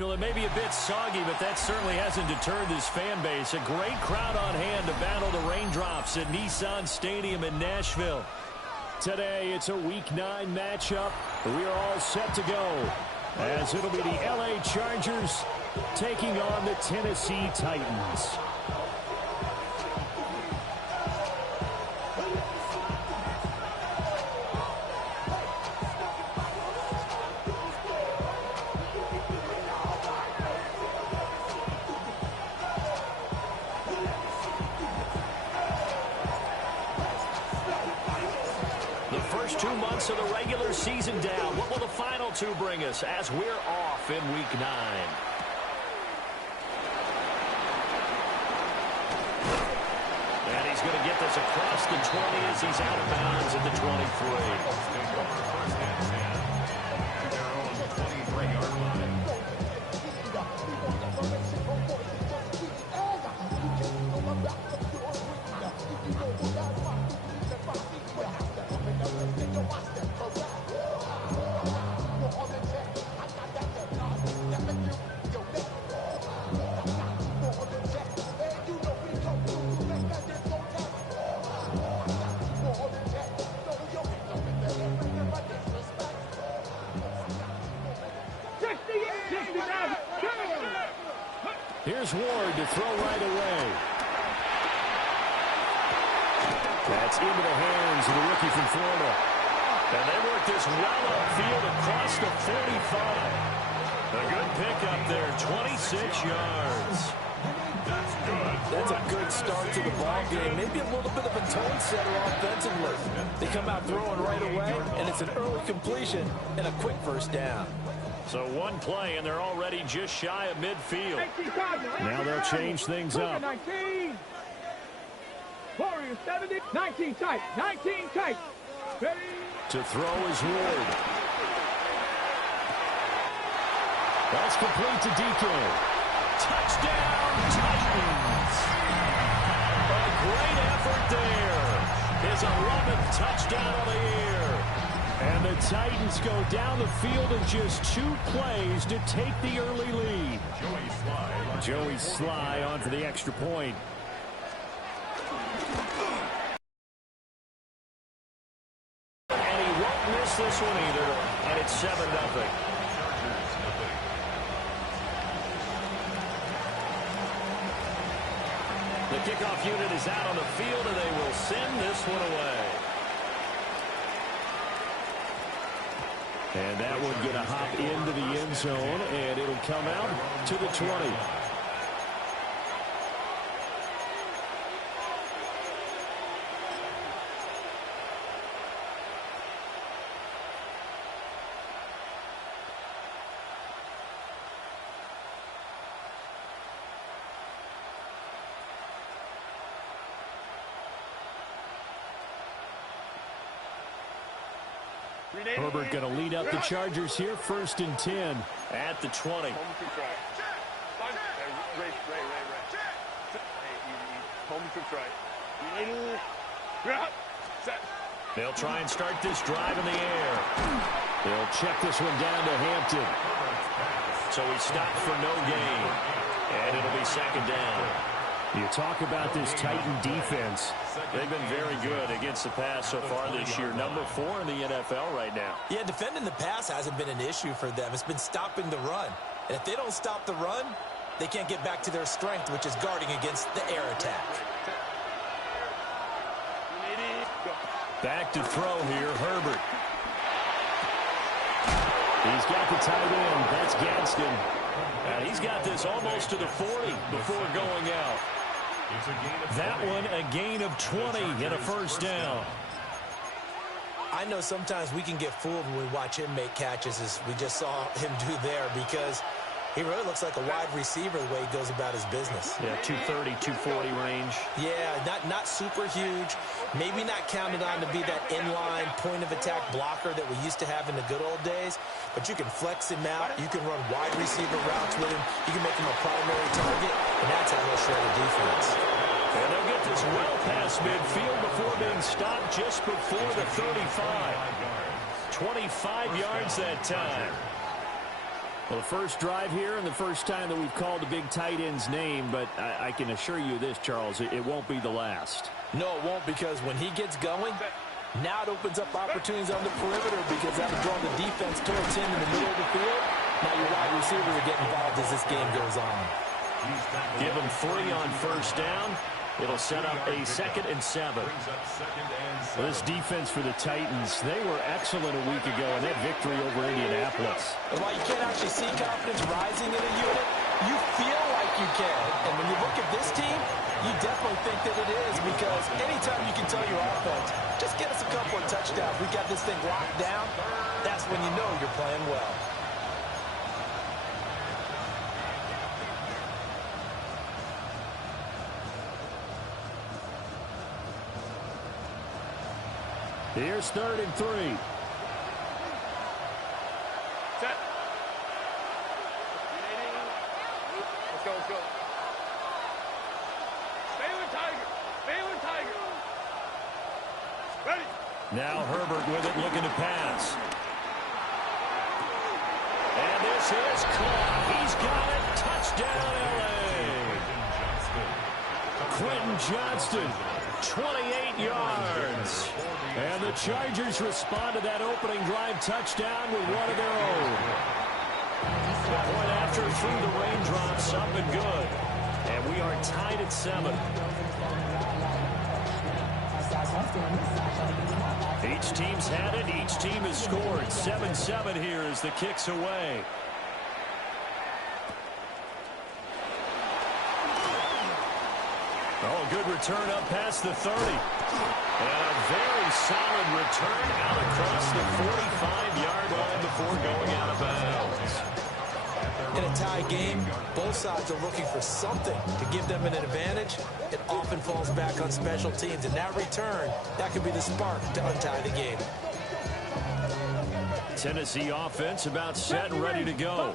Well, it may be a bit soggy, but that certainly hasn't deterred this fan base. A great crowd on hand to battle the raindrops at Nissan Stadium in Nashville. Today, it's a Week 9 matchup. We are all set to go, as it'll be the LA Chargers taking on the Tennessee Titans. Of the regular season down. What will the final two bring us as we're off in Week 9? And he's going to get this across the 20 as he's out of bounds at the 23. Here's Ward to throw right away. That's into the hands of the rookie from Florida. And they work this well upfield across the 45. A good pickup there, 26 yards. That's a good start to the ball game. Maybe a little bit of a tone setter offensively. They come out throwing right away, and it's an early completion and a quick first down. So one play, and they're already just shy of midfield. Now they'll change things up. 19. Warriors 70. 19 tight. 19 tight. Ready? To throw is Ward. That's complete to DK. Touchdown, Titans. A great effort there. His 11th touchdown of the year. And the Titans go down the field in just 2 plays to take the early lead. Joey Sly on for the extra point. And he won't miss this one either. And it's 7-0. The kickoff unit is out on the field, and they will send this one away. And that one going to hop into the end zone, and it'll come out to the 20. Herbert going to lead up the Chargers here, 1st and 10 at the 20. They'll try and start this drive in the air. They'll check this one down to Hampton. So he stopped for no gain, and it'll be 2nd down. You talk about this Titan defense. They've been very good against the pass so far this year. Number 4 in the NFL right now. Yeah, defending the pass hasn't been an issue for them. It's been stopping the run. And if they don't stop the run, they can't get back to their strength, which is guarding against the air attack. Back to throw here, Herbert. He's got the tight end. That's Gadsden. And he's got this almost to the 40 before going out. That one, a gain of 20 and a 1st down. I know sometimes we can get fooled when we watch him make catches, as we just saw him do there, because he really looks like a wide receiver the way he goes about his business. Yeah, 230, 240 range. Yeah, not super huge. Maybe not counted on to be that inline point-of-attack blocker that we used to have in the good old days. But you can flex him out. You can run wide receiver routes with him. You can make him a primary target, and that's how he'll shred the defense. And they'll get this well past midfield before being stopped just before the 35. 25 yards that time. Well, the first drive here and the first time that we've called the big tight end's name, but I can assure you this, Charles, it won't be the last. No, it won't, because when he gets going, now it opens up opportunities on the perimeter because that'll draw the defense towards him in the middle of the field. Now your wide receiver will get involved as this game goes on. Give him 3 on first down. It'll set up a 2nd and 7. Well, this defense for the Titans, they were excellent a week ago in that victory over Indianapolis. And while you can't actually see confidence rising in a unit, you feel like you can. And when you look at this team, you definitely think that it is, because anytime you can tell your offense, just get us a couple of touchdowns, we got this thing locked down, that's when you know you're playing well. Here's 3rd and 3. Set. Let's go, let's go. Baylor Tiger. Baylor Tiger. Ready. Now Herbert with it, looking to pass. And this is caught. He's got it. Touchdown, L.A. Quentin Johnston, 28 yards. And the Chargers respond to that opening drive touchdown with one of their own. The point after through the raindrops, up and good. And we are tied at 7. Each team's had it. Each team has scored. 7-7 here as the kick's away. Oh, good return up past the 30. And a very solid return out across the 45-yard line before going out of bounds. In a tie game, both sides are looking for something to give them an advantage. It often falls back on special teams, and that return, that could be the spark to untie the game. Tennessee offense about set and ready to go.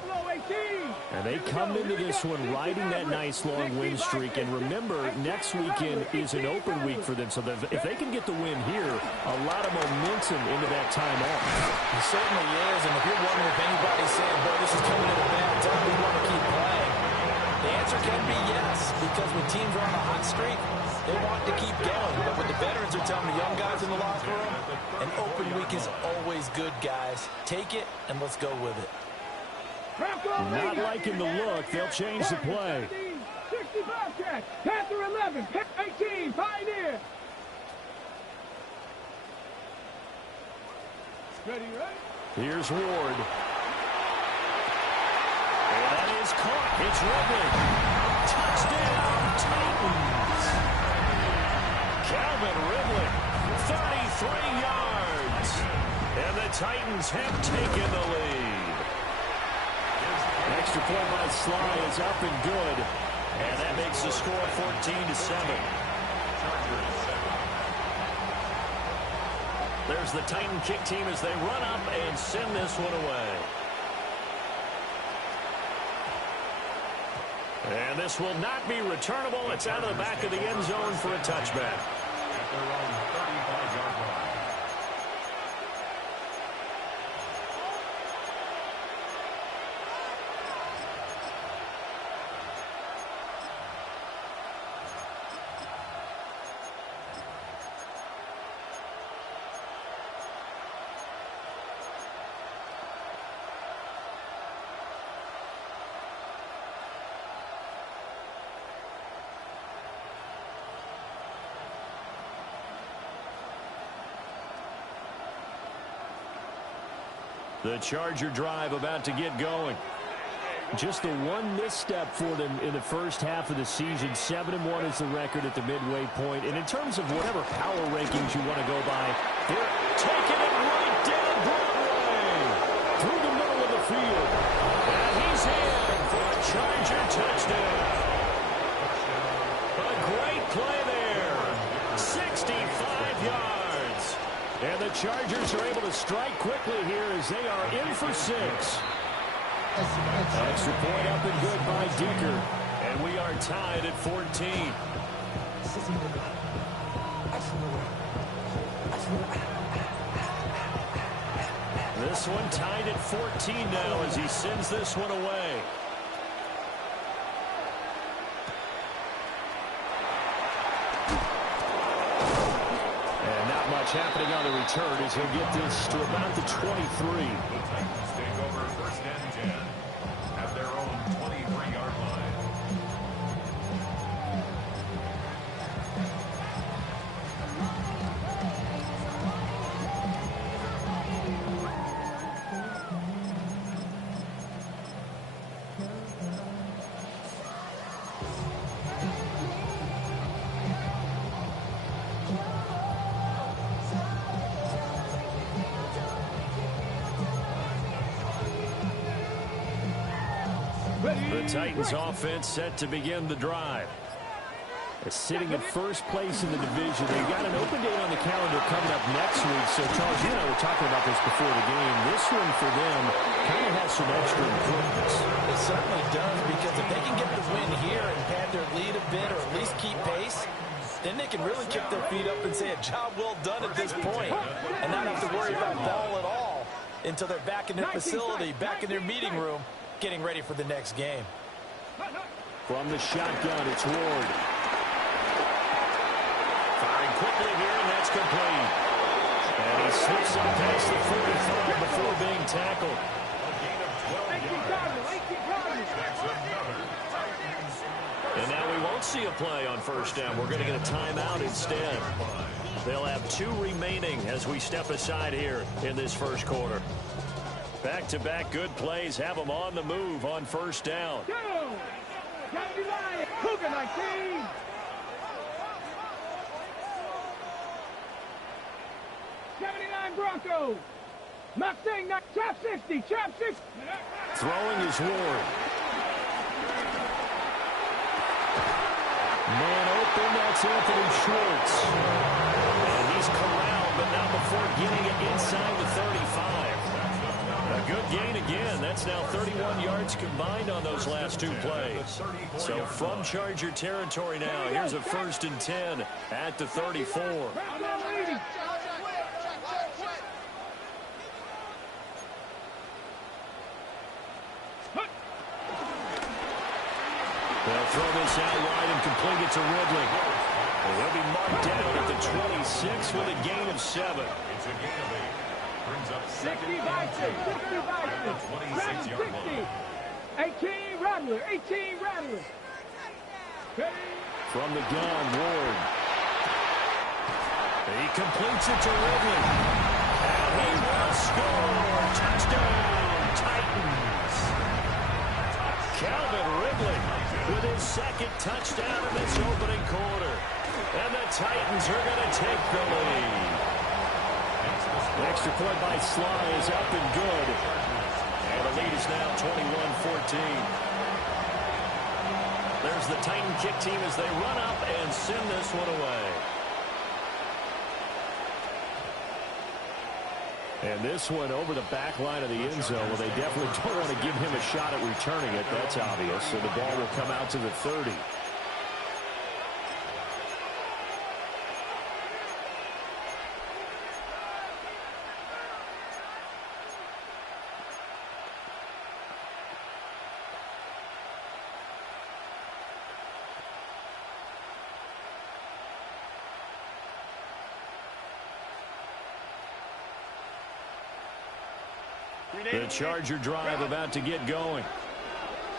And they come into this one riding that nice long win streak. And remember, next weekend is an open week for them. So if they can get the win here, a lot of momentum into that time off. It certainly is. And if you're wondering if anybody's saying, boy, this is coming at a bad time, we want to keep playing, the answer can be yes. Because when teams are on a hot streak, they want to keep going. But what the veterans are telling the young guys in the locker room, an open week is always good, guys. Take it, and let's go with it. Not liking the look. They'll change the play. 65 catch. Panther 11. 18. Pioneer. Ready, right? Here's Ward. And that is caught. It's Ridley. Touchdown, Titans. Calvin Ridley, 33 yards. And the Titans have taken the lead. Extra point by Sly is up and good. And that makes the score 14-7. There's the Titan kick team as they run up and send this one away. And this will not be returnable. It's out of the back of the end zone for a touchback. The Charger drive about to get going. Just the one misstep for them in the first half of the season. 7-1 is the record at the midway point. And in terms of whatever power rankings you want to go by, they're taking it right down Broadway through the middle of the field. And he's in for a Charger touchdown. A great play there. 65 yards. And the Chargers are able to strike quickly here as they are in for 6. Extra point up and good by Deeker. And we are tied at 14. This this one tied at 14 now as he sends this one away. And not much happening on the return as he'll get this to about the 23. The Titans take over first and 10 at their own 23-yard line. The Titans offense set to begin the drive. Sitting in first place in the division. They've got an open date on the calendar coming up next week. So, Charles, you and I were talking about this before the game. This one for them kind of has some extra importance. It certainly does, because if they can get the win here and pad their lead a bit or at least keep pace, then they can really kick their feet up and say a job well done at this point and not have to worry about ball at all until they're back in their facility, back in their meeting room, getting ready for the next game. From the shotgun, it's Ward. Firing quickly here, and that's complete. And he slips up past the 45 before being tackled. And now we won't see a play on first down. We're going to get a timeout instead. They'll have 2 remaining as we step aside here in this first quarter. Back-to-back good plays have them on the move on first down. Cougar 19. Broncos. Mustang, trap 60, trap 60. Throwing is Ward. Man open, that's Anthony Schwartz. And he's corralled, but not before getting it inside the 35. A good gain again. That's now 31 yards combined on those last 2 plays. So from Charger territory now, here's a 1st and 10 at the 34. They'll throw this out wide and complete it to Ridley. He'll be marked down at the 26 with a gain of 7. It's a gain of 8. Brings up 60 by 6, 60 by 6. 26-yard line. 18 Rattler, 18 Rattler. From the gun, Ward. He completes it to Ridley. And he will score. Touchdown, Titans. Calvin Ridley with his 2nd touchdown in this opening quarter. And the Titans are going to take the lead. The extra point by Sly is up and good. And the lead is now 21-14. There's the Titan kick team as they run up and send this one away. And this one over the back line of the end zone. Well, they definitely don't want to give him a shot at returning it. That's obvious. So the ball will come out to the 30. The Charger drive about to get going.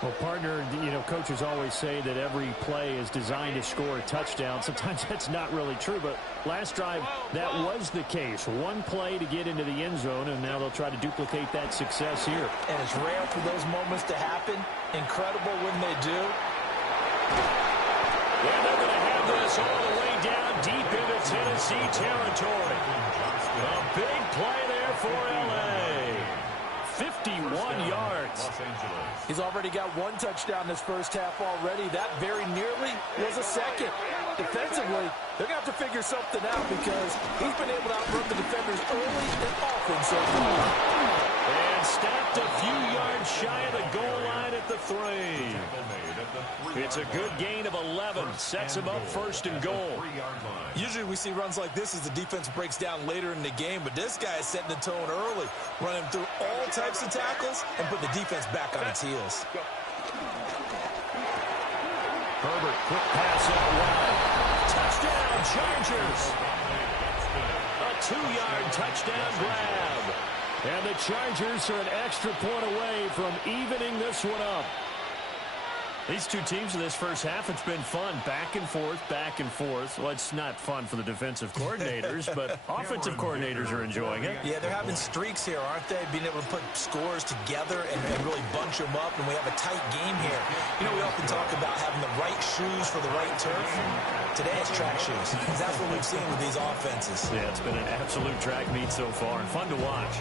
Well, partner, you know, coaches always say that every play is designed to score a touchdown. Sometimes that's not really true, but last drive, that was the case. One play to get into the end zone, and now they'll try to duplicate that success here. And it's rare for those moments to happen. Incredible when they do. And they're going to have this all the way down deep into Tennessee territory. A big play there for L.A. 51 yards. He's already got 1 touchdown this first half already. That very nearly was a 2nd. Defensively, they're going to have to figure something out because he's been able to outrun the defenders early and often so far. And stopped a few yards shy of the goal line at the 3. It's a good gain of 11. Sets him up first and goal. Usually we see runs like this as the defense breaks down later in the game, but this guy is setting the tone early, running through all types of tackles and put the defense back on its heels. Herbert, quick pass out wide. Touchdown, Chargers. A 2-yard touchdown grab. And the Chargers are an extra point away from evening this one up. These two teams in this first half, it's been fun. Back and forth, back and forth. Well, it's not fun for the defensive coordinaters, but offensive coordinators are enjoying it. Yeah, they're having streaks here, aren't they? Being able to put scores together and really bunch them up, and we have a tight game here. You know, we often talk about having the right shoes for the right turf. Today it's track shoes. That's what we've seen with these offenses. Yeah, it's been an absolute track meet so far, and fun to watch.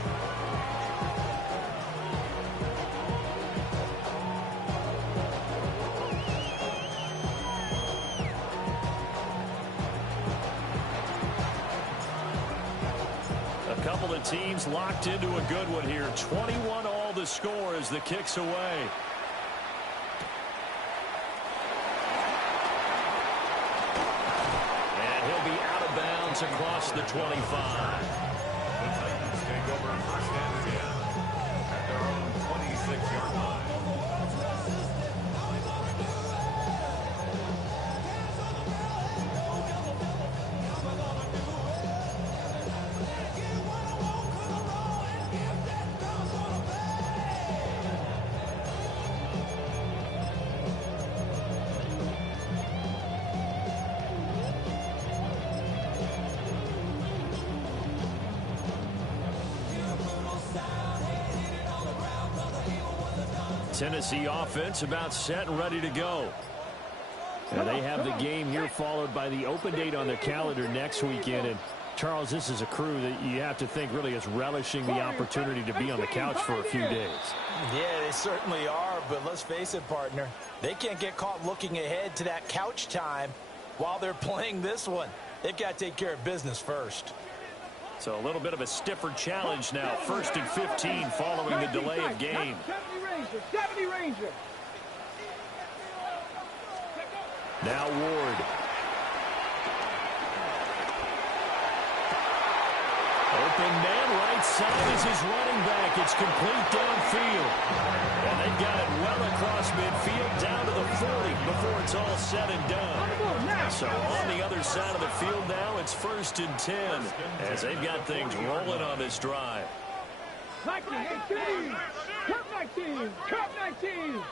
Couple of teams locked into a good one here. 21 all the score as the kick's away. And he'll be out of bounds across the 25. The Titans take over first and 10 at their own 26-yard line. Tennessee offense about set and ready to go. And they have the game here followed by the open date on their calendar next weekend. And Charles, this is a crew that you have to think really is relishing the opportunity to be on the couch for a few days. Yeah, they certainly are, but let's face it, partner. They can't get caught looking ahead to that couch time while they're playing this one. They've got to take care of business first. So a little bit of a stiffer challenge now. 1st and 15 following the delay of game. 70 Ranger. Now Ward. Open man, right side is his running back. It's complete downfield. And they've got it well across midfield down to the 40 before it's all said and done. So on the other side of the field now, it's 1st and 10 as they've got things rolling on this drive. 19, 18, Cup 19, Cup 19.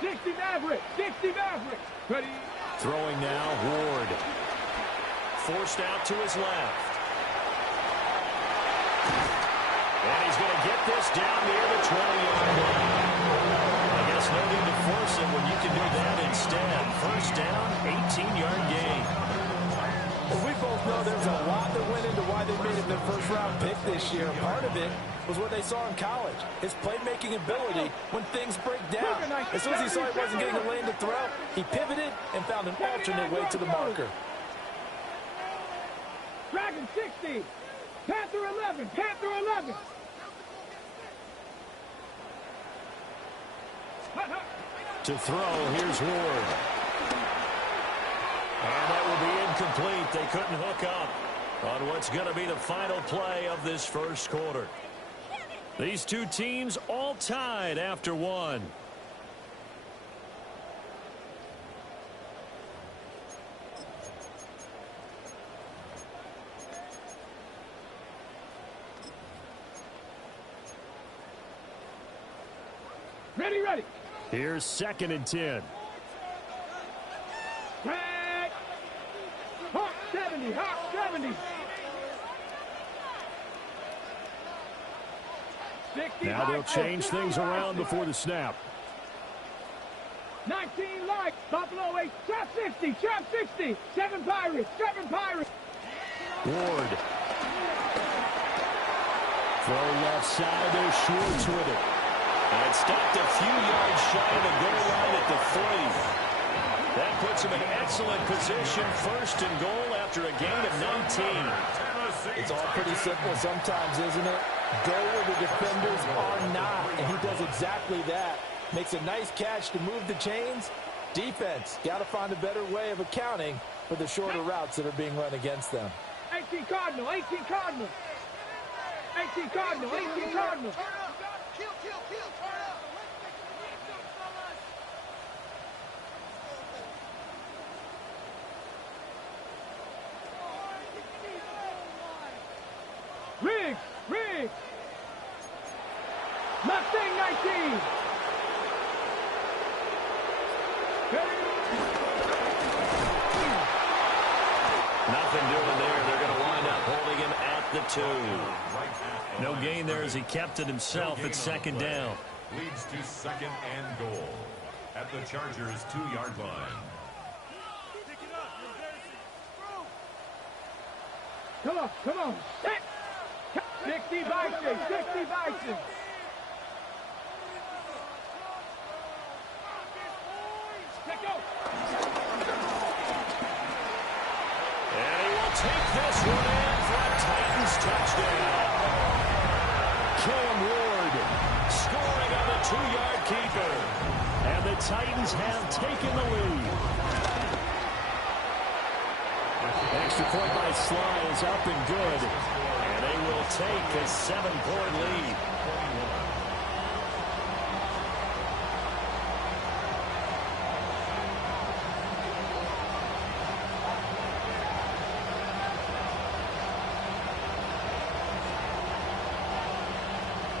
60 Maverick, 60 Maverick. Ready? Throwing now, Ward. Forced out to his left. And he's going to get this down near the 20-yard line. I guess no need to force it when you can do that instead. 1st down, 18-yard gain. Well, we both know there's a lot that went into why they made it their first-round pick this year. Part of it was what they saw in college, his playmaking ability when things break down. As soon as he saw he wasn't getting a lane to throw, he pivoted and found an alternate way to the marker. Dragon 60, Panther 11, Panther 11. To throw, here's Ward. And that will be incomplete. They couldn't hook up on what's going to be the final play of this first quarter. These two teams all tied after one. Ready, ready. Here's 2nd and 10. Tag. Hawk 70, Hawk 70. 60, Now they'll change things around before the snap. 19 light, Buffalo 8, trap 60, trap 60. 7 Pirates, 7 Pirates. Ward. Throw left side, there's Schwartz with it. And stopped a few yards shy of the goal line at the 3. That puts him in excellent position. 1st and goal after a gain of 19. It's all pretty simple sometimes, isn't it? Go where the defenders are not, and he does exactly that. Makes a nice catch to move the chains. Defense, got to find a better way of accounting for the shorter routes that are being run against them. 18 Cardinal, 18 Cardinal. 18 Cardinal, 18 Cardinal. Riggs, Riggs. Mustang 19. Nothing doing there. They're going to wind up holding him at the 2. No gain there as he kept it himself at second down. Leads to second and goal at the Chargers' 2-yard line. Come on. Set. 60 Bison, 60 Bison. Let go. And he will take this one in for a Titans touchdown. Cam Ward Scoring on the 2-yard keeper. and the Titans have taken the lead. Extra point by Sly is up and good. And they will take a 7-point lead.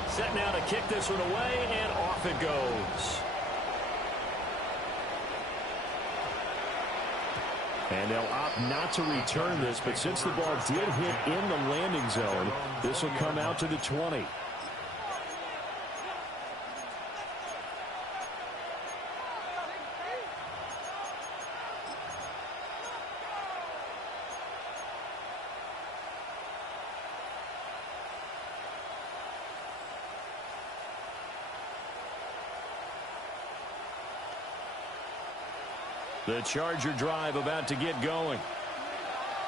Set now to kick this one away, and off it goes. And they'll opt not to return this, but since the ball did hit in the landing zone, this will come out to the 20. The Charger drive about to get going.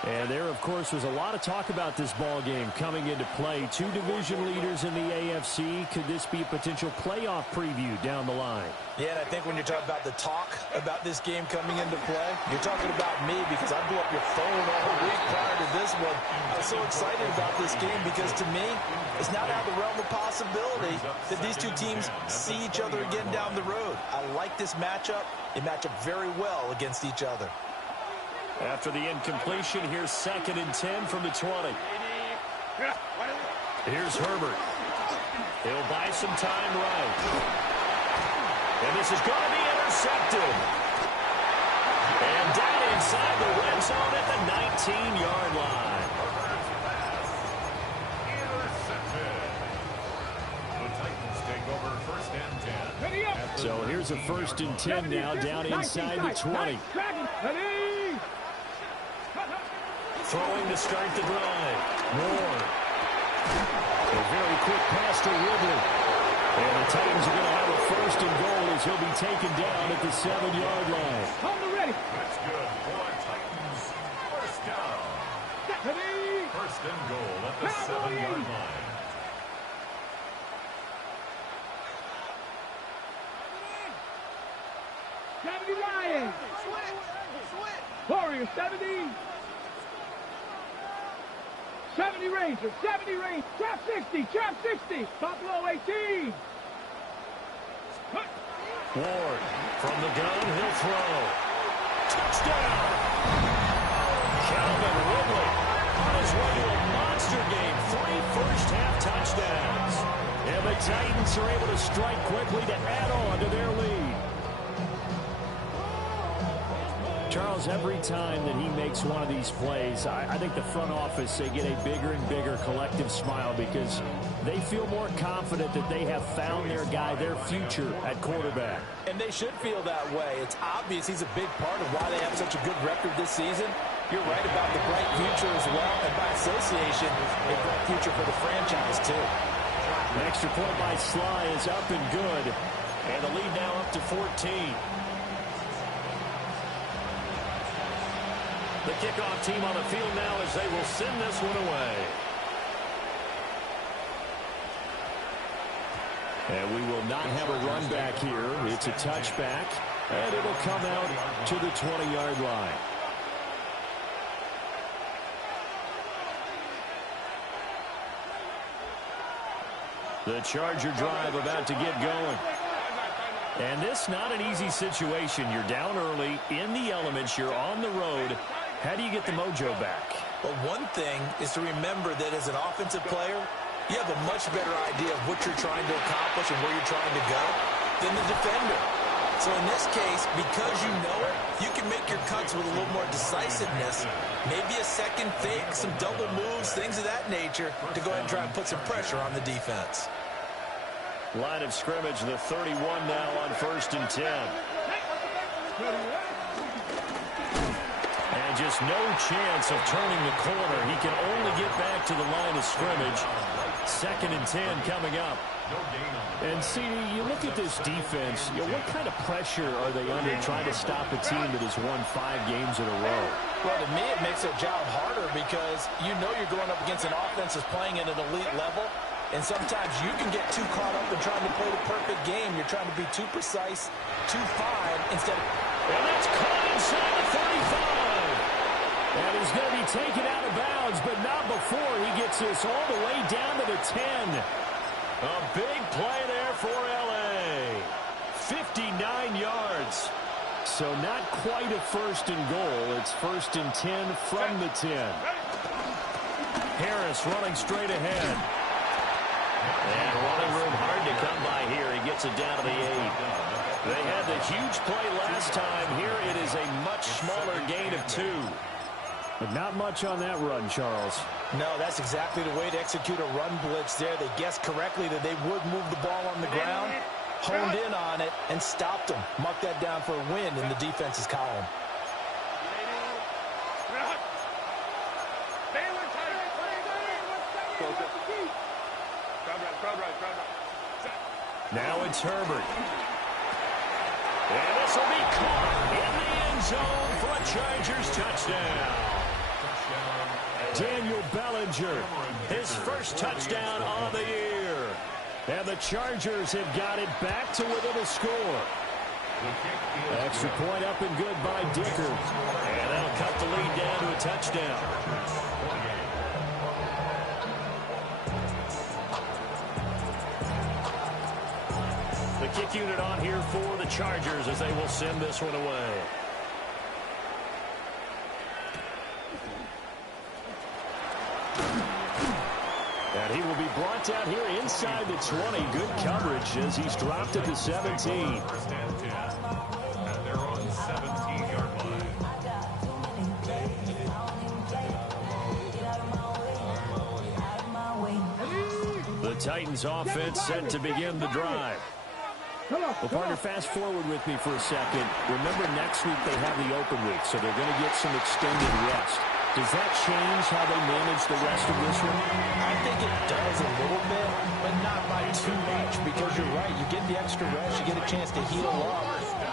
And there, of course, was a lot of talk about this ball game coming into play. Two division leaders in the AFC. Could this be a potential playoff preview down the line? Yeah, and I think when you're talking about the talk about this game coming into play, you're talking about me because I blew up your phone all week prior to this one. I was so excited about this game because to me, it's not out of the realm of possibility that these two teams see each other again down the road. I like this matchup. They match up very well against each other. After the incompletion, here's 2nd and 10 from the 20. Here's Herbert. He'll buy some time right. And this is going to be intercepted. And down inside the red zone at the 19-yard line. The Titans take over 1st and 10. Ready up. So here's a 1st and 10 now down inside the 20. Ready. Throwing to start the drive. Moore. A very quick pass to Ridley. And the Titans are going to have a 1st and goal as he'll be taken down at the 7-yard line. On the ready. That's good for Titans. 1st down. Ready. 1st and goal at the 7-yard line. Ryan. Warriors 70. 70 Rangers, 70 Rangers, trap 60, trap 60, Buffalo 18. Ward from the gun, he'll throw. Touchdown! Calvin Ridley on his way to a monster game. 3 first-half touchdowns. And the Titans are able to strike quickly to add on to their lead. Charles, every time that he makes one of these plays, I think the front office, they get a bigger and bigger collective smile because they feel more confident that they have found their guy, their future at quarterback. And they should feel that way. It's obvious he's a big part of why they have such a good record this season. You're right about the bright future as well, and by association, a bright future for the franchise, too. An extra point by Sly is up and good, and the lead now up to 14. The kickoff team on the field now as they will send this one away. And we will not have a run back here. It's a touchback, and it'll come out to the 20-yard line. The Charger drive about to get going. And this not an easy situation. You're down early, in the elements, you're on the road. How do you get the mojo back? Well, one thing is to remember that as an offensive player, you have a much better idea of what you're trying to accomplish and where you're trying to go than the defender. So in this case, because you know it, you can make your cuts with a little more decisiveness. Maybe a second fake, some double moves, things of that nature to go ahead and try and put some pressure on the defense. Line of scrimmage, the 31 now on 1st and 10. And just no chance of turning the corner. He can only get back to the line of scrimmage. 2nd and 10 coming up. And, CD, you look at this defense, what kind of pressure are they under trying to stop a team that has won 5 games in a row? Well, to me, it makes their job harder because you know you're going up against an offense that's playing at an elite level. And sometimes you can get too caught up in trying to play the perfect game. You're trying to be too precise, too fine, instead of... And that's caught inside the 35. And he's going to be taken out of bounds, but not before he gets this all the way down to the 10. A big play there for L.A. 59 yards. So not quite a 1st and goal. It's 1st and 10 from the 10. Harris running straight ahead. And running room hard to come by here. He gets it down to the 8. They had the huge play last time. Here it is a much smaller gain of 2. But not much on that run, Charles. No, that's exactly the way to execute a run blitz there. They guessed correctly that they would move the ball on the ground, honed in on it, and stopped them. Marked that down for a win in the defense's column. Now it's Herbert. And this will be caught in the end zone for a Chargers touchdown. Daniel Bellinger, his first touchdown on the year. And the Chargers have got it back to within a score. Extra point up and good by Dicker. And that'll cut the lead down to a touchdown. The kick unit on here for the Chargers as they will send this one away. And he will be brought down here inside the 20. Good coverage as he's dropped at the 17. And they're on the 17-yard line. The Titans offense set to begin the drive. Well, partner, fast forward with me for a second. Remember, next week they have the open week, so they're going to get some extended rest. Does that change how they manage the rest of this one? I think it does a little bit, but not by too much, because you're right. You get the extra rest. You get a chance to heal up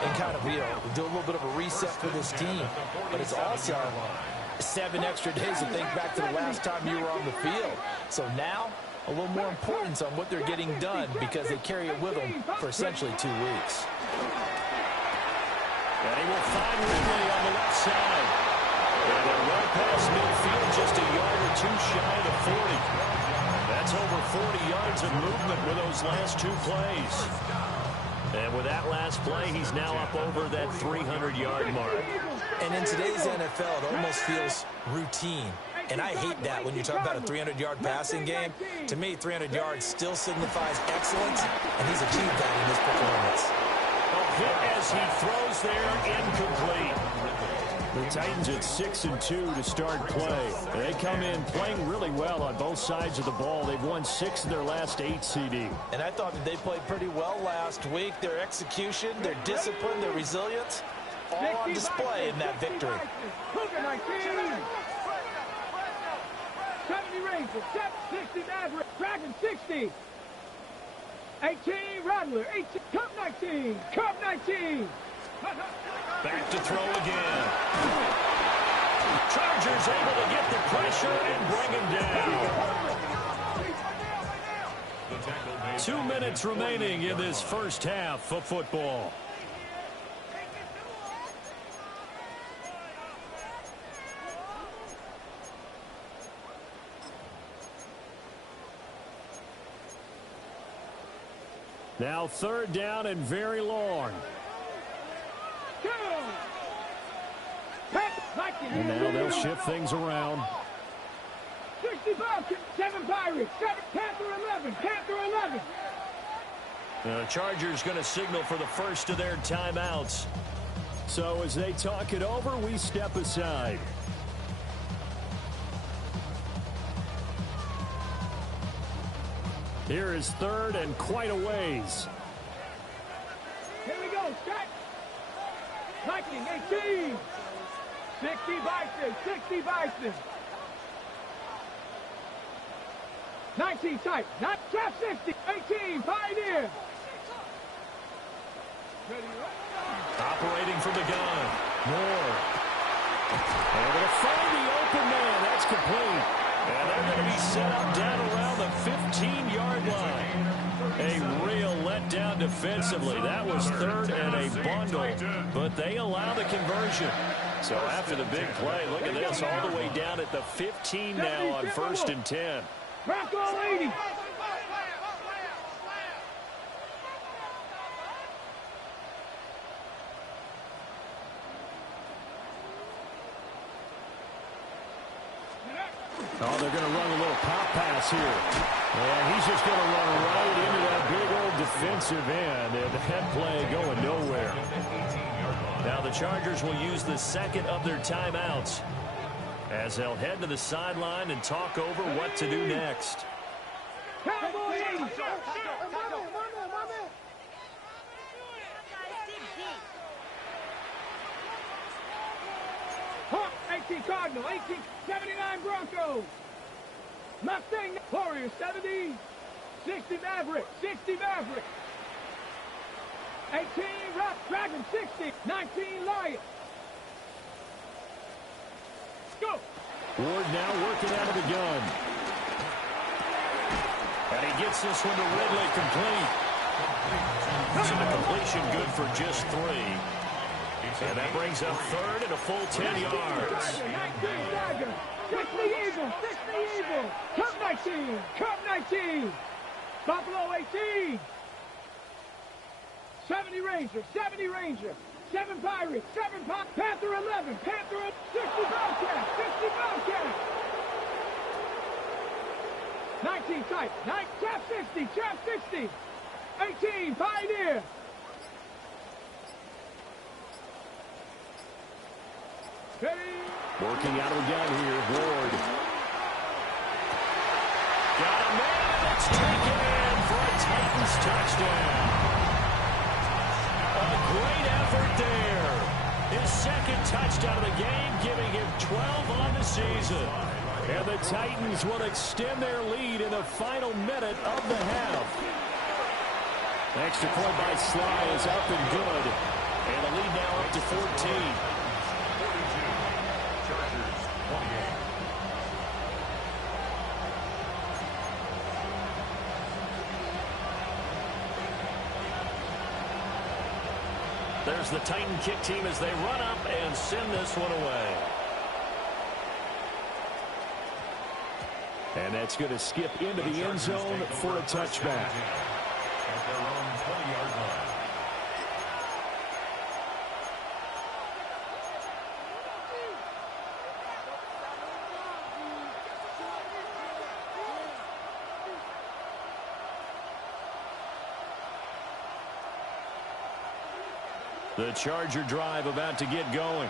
and kind of, do a little bit of a reset for this team. But it's also 7 extra days to think back to the last time you were on the field. So now, a little more importance on what they're getting done because they carry it with them for essentially 2 weeks. And he will find Ridley on the left side. And they're well past midfield, just a yard or 2 shy of the 40. That's over 40 yards of movement with those last 2 plays. And with that last play, he's now up over that 300-yard mark. And in today's NFL, it almost feels routine. And I hate that when you talk about a 300-yard passing game. To me, 300 yards still signifies excellence, and he's achieved that in this performance. A hit as he throws there, incomplete. The Titans at 6-2 to start play. They come in playing really well on both sides of the ball. They've won 6 of their last 8, CD. And I thought that they played pretty well last week. Their execution, their discipline, their resilience, all on display in that victory. 70 Rangers, 60 Maverick, Dragon 60. 18 Rattler, 18, Cup 19, Cup 19. Back to throw again. Chargers able to get the pressure and bring him down. The tackle made 2 minutes remaining in this first half of football. Now 3rd down and very long. And now they'll shift things around. 65, 7 Pirates, 7 Panther 11, Panther 11. The Chargers going to signal for the first of their timeouts. So as they talk it over, we step aside. Here is 3rd and quite a ways. Here we go, set. Lightning, 18. 60 Bison, 60 Bison. 19 tight, not trap 60, 18, Pioneer. Operating from the gun. Moore. Able to find the open man. That's complete. And they're going to be set up down around the 15-yard line. A real letdown defensively. That was 3rd and a bundle, but they allow the conversion. So after the big play, look at this, all the way down at the 15 now on 1st and 10. Rocco 80. Oh, they're going to run a little pop pass here. And he's just going to run right into that big old defensive end. And that play going nowhere. Now the Chargers will use the 2nd of their timeouts as they'll head to the sideline and talk over what to do next. Cowboy 80. Hawk 18 Cardinal, 18, 79 Broncos. Mustang Warriors 70, 60 Maverick, 60 Maverick. 18 Rock Dragon 60, 19 Lion. Go. Ward now working out of the gun. And he gets this one to Ridley complete. So the completion good for just 3. And that brings up 3rd and a full 10 yards. 19 Dagger, 60 Eagle, 60 Eagle. Cup 19, Cup 19. Buffalo 18. 70 Ranger, 70 Ranger. 7 Pirates, 7 Panther 11, Panther 60 Bobcat, 60 Bobcat. 19 tight, 9, trap 60, trap 60. 18 Pioneer. Ready. Working out of the gun here, Ward. Got a man, and it's taken in for a Titans touchdown. A great effort there. His 2nd touchdown of the game, giving him 12 on the season. And the Titans will extend their lead in the final minute of the half. Extra point by Sly is up and good. And the lead now up to 14. Chargers 28. There's the Titan kick team as they run up and send this one away. And that's going to skip into the end zone for a touchback. At their own 20-yard line. The Charger drive about to get going.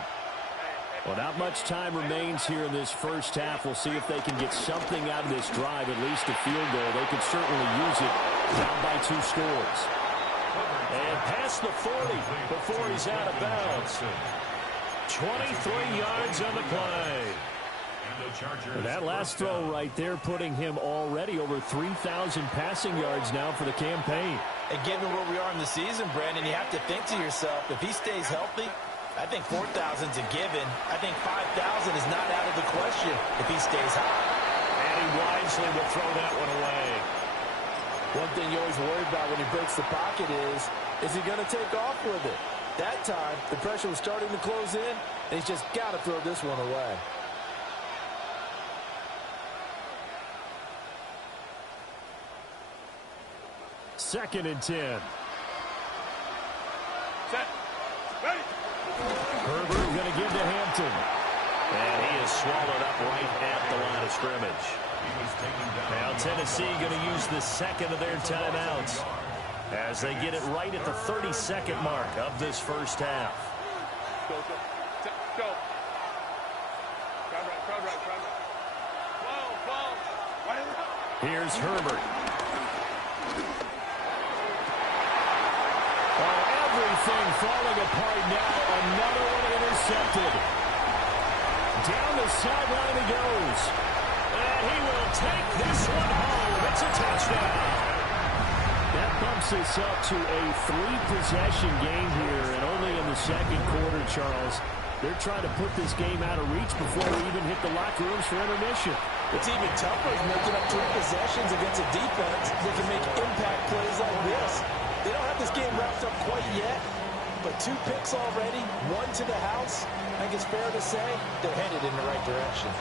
Well, not much time remains here in this first half. We'll see if they can get something out of this drive, at least a field goal. They could certainly use it down by 2 scores. And past the 40 before he's out of bounds. 23 yards on the play. And that last throw right there putting him already over 3,000 passing yards now for the campaign. And given where we are in the season, Brandon, you have to think to yourself, if he stays healthy, I think 4,000's a given. I think 5,000 is not out of the question if he stays high. And he wisely will throw that one away. One thing you always worry about when he breaks the pocket is he going to take off with it? That time, the pressure was starting to close in, and he's just got to throw this one away. Second and 10. Set. Ready. Herbert going to give to Hampton. And he is swallowed up right at the line of scrimmage. Now Tennessee going to use the second of their timeouts as they get it right at the 32nd mark of this first half. Go. Crowd right. Whoa. Here's Herbert. Everything falling apart now. Another one intercepted. Down the sideline he goes. And he will take this one home. It's a touchdown. That bumps us up to a 3-possession game here, and only in the second quarter, Charles. They're trying to put this game out of reach before we even hit the locker rooms for intermission. It's even tougher making up 3 possessions against a defense that can make impact plays like this. They don't have this game wrapped up quite yet, but 2 picks already, 1 to the house. I think it's fair to say they're headed in the right direction.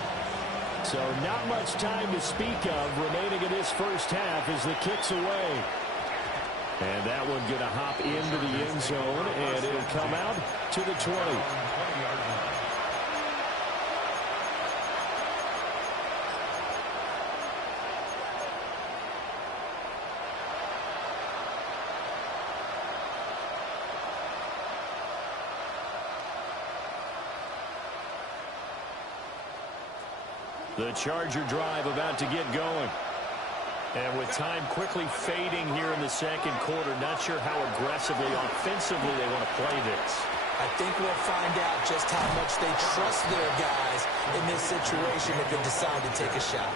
So not much time to speak of remaining in this first half as the kick's away. And that one going to hop into the end zone, and it'll come out to the 20. The Charger drive about to get going. And with time quickly fading here in the second quarter, not sure how aggressively, offensively they want to play this. I think we'll find out just how much they trust their guys in this situation if they decide to take a shot.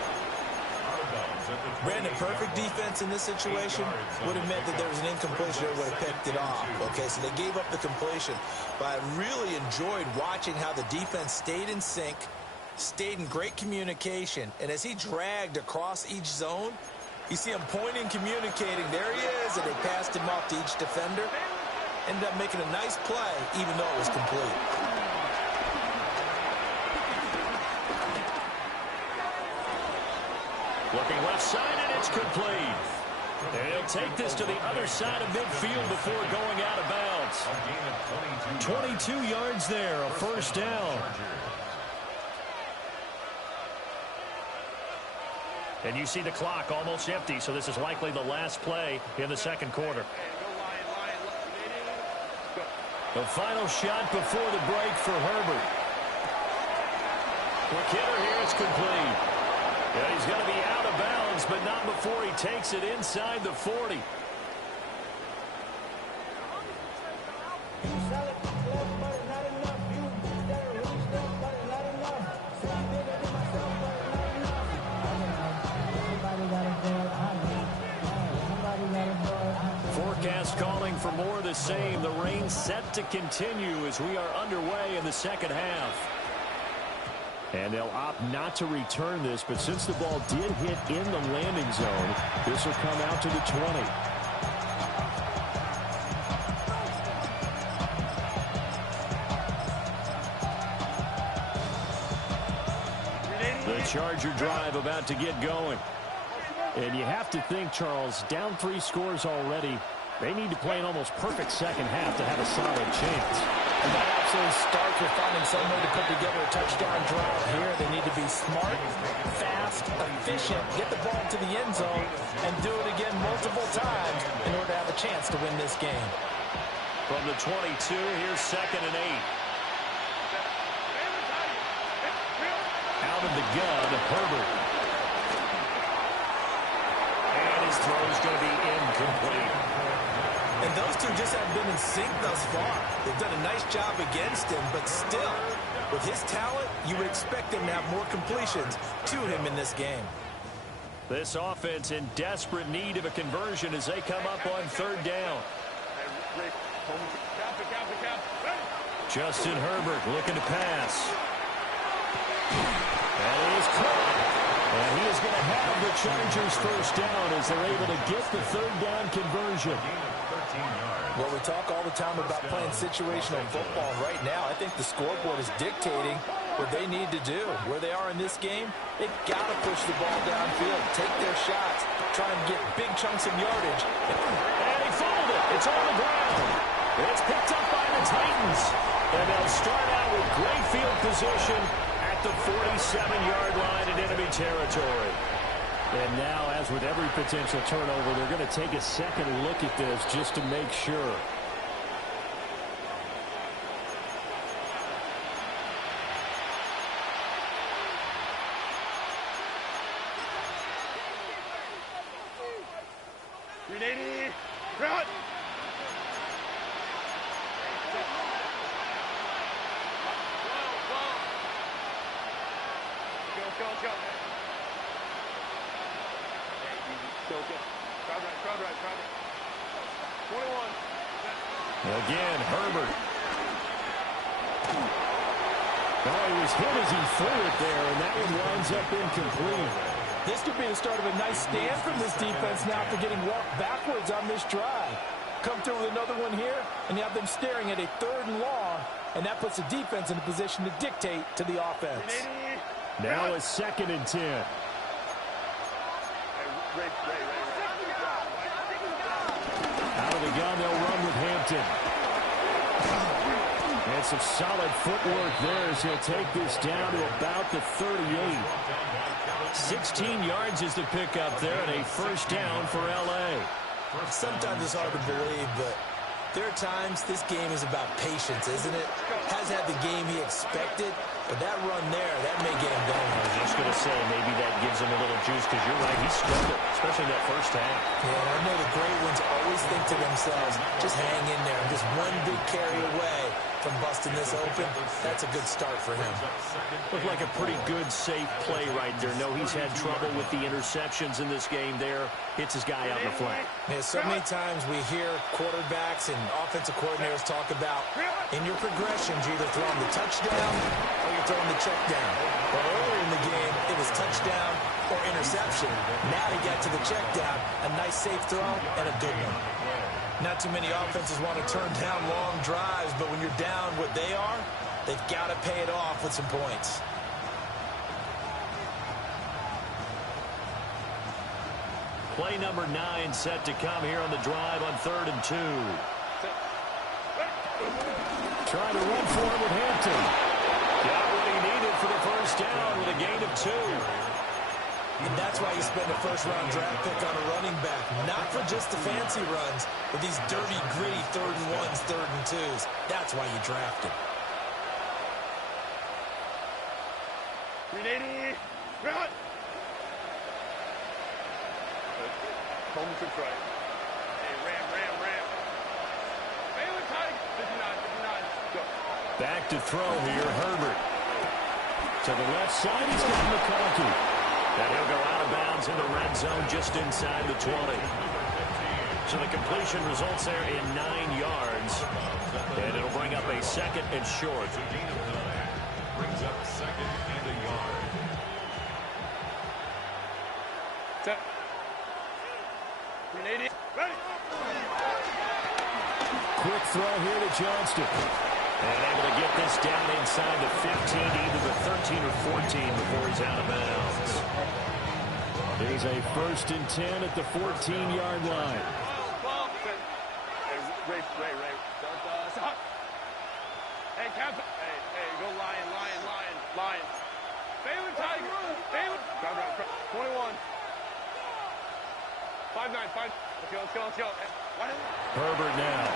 Brandon, perfect defense in this situation would have meant that there was an incompletion that would have picked it off. Okay, so they gave up the completion. But I really enjoyed watching how the defense stayed in sync, stayed in great communication, and as he dragged across each zone, you see him pointing, communicating. There he is, and they passed him off to each defender. Ended up making a nice play, even though it was complete. Looking left side, and it's complete. And he'll take this to the other side of midfield before going out of bounds. 22 yards there, a first down. And you see the clock almost empty, so this is likely the last play in the second quarter. The final shot before the break for Herbert. Quick hitter here, it's complete. Yeah, he's going to be out of bounds, but not before he takes it inside the 40. Forecast calling for more of the same. The rain set to continue as we are underway in the second half. And they'll opt not to return this, but since the ball did hit in the landing zone, this will come out to the 20. The Charger drive about to get going. And you have to think, Charles, down 3 scores already. They need to play an almost perfect second half to have a solid chance. And that absolutely starts with finding some way to put together a touchdown drive here. They need to be smart, fast, efficient, get the ball to the end zone, and do it again multiple times in order to have a chance to win this game. From the 22, here's 2nd and 8. Out of the gun, Herbert. And his throw is going to be incomplete. And those two just haven't been in sync thus far. They've done a nice job against him, but still, with his talent, you would expect him to have more completions to him in this game. This offense in desperate need of a conversion as they come up on 3rd down. Justin Herbert looking to pass. That is caught. And he is going to have the Chargers first down as they're able to get the third down conversion. Well, we talk all the time about playing situational football. Right now, I think the scoreboard is dictating what they need to do. Where they are in this game, they've got to push the ball downfield, take their shots, try and get big chunks of yardage. And he fumbled it. It's on the ground. It's picked up by the Titans. And they'll start out with great field position at the 47-yard line in enemy territory. And now, as with every potential turnover, they're going to take a second look at this just to make sure. Run! Let's go. Crowd right. 21. Again, Herbert. Oh, he was hit as he threw it there, and that one winds up incomplete. This could be the start of a nice stand from this defense now after getting walked backwards on this drive. Come through with another one here, and you have them staring at a 3rd and long, and that puts the defense in a position to dictate to the offense. Now a 2nd and 10. Out of the gun, they'll run with Hampton. And some solid footwork there as he'll take this down to about the 38. 16 yards is the pickup there, and a first down for L.A. Sometimes it's hard to believe, but there are times this game is about patience, isn't it? Has had the game he expected, but that run there, that may get him going. I was just going to say, maybe that gives him a little juice, because you're right, he struggled, especially in that first half. Yeah, and I know the great ones always think to themselves, just hang in there. Just one big carry away from busting this open. That's a good start for him. Looked like a pretty good, safe play right there. No, he's had trouble with the interceptions in this game there. Hits his guy out in the flat. Yeah, so many times we hear quarterbacks and offensive coordinators talk about in your progressions, you're either throwing the touchdown or you're throwing the check down. Well, earlier in the game, it was touchdown or interception. Now he got to the check down, a nice safe throw and a good one. Not too many offenses want to turn down long drives, but when you're down what they are, they've got to pay it off with some points. Play number 9 set to come here on the drive on 3rd and 2. Trying to run for it with Hampton. Got what he needed for the first down with a gain of 2. And that's why you spend a first-round draft pick on a running back, not for just the fancy runs, but these dirty, gritty 3rd and 1s, 3rd and 2s. That's why you draft him. 380, run! Home to try. Hey, ram. Baylor tight. 59. Go. Back to throw here, Herbert. To the left side, he's got McConkey. And he'll go out of bounds in the red zone just inside the 20. So the completion results there in 9 yards. And it'll bring up a 2nd and short. Brings up 2nd and a yard. Set. 380. Ready. Quick throw here to Johnston. And able to get this down inside the 15, either the 13 or 14 before he's out of bounds. There's a 1st and 10 at the 14-yard line. Ray. Stop. Hey, Captain. Hey, go Lion. Baylor Tiger. Baylor. Crowd. 21. 5-9. Let's go. Herbert now.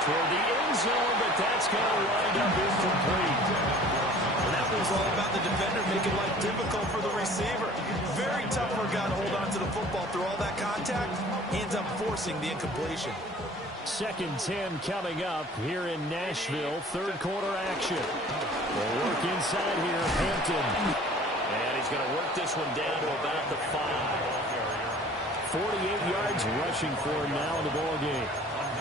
Toward the end zone, but that's going to wind up incomplete. And that was all about the defender making life difficult for the receiver. Very tough for a guy to hold on to the football through all that contact. He ends up forcing the incompletion. 2nd 10 coming up here in Nashville. 3rd quarter action. They'll work inside here, Hampton. And he's going to work this one down to about the 5. 48 yards rushing for him now in the ball game.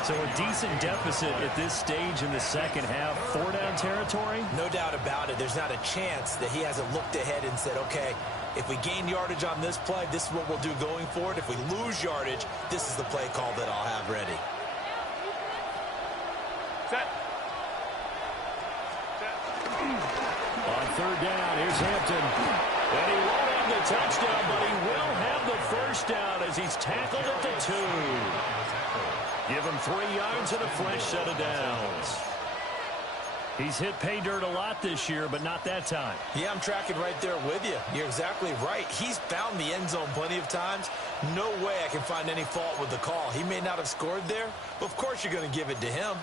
So a decent deficit at this stage in the second half. 4-down territory? No doubt about it. There's not a chance that he hasn't looked ahead and said, okay, if we gain yardage on this play, this is what we'll do going forward. If we lose yardage, this is the play call that I'll have ready. Set. On 3rd down, here's Hampton. And he won't have the touchdown, but he will have the first down as he's tackled at the 2. Give him 3 yards and a fresh set of downs. He's hit pay dirt a lot this year, but not that time. Yeah, I'm tracking right there with you. You're exactly right. He's found the end zone plenty of times. No way I can find any fault with the call. He may not have scored there, but of course you're going to give it to him.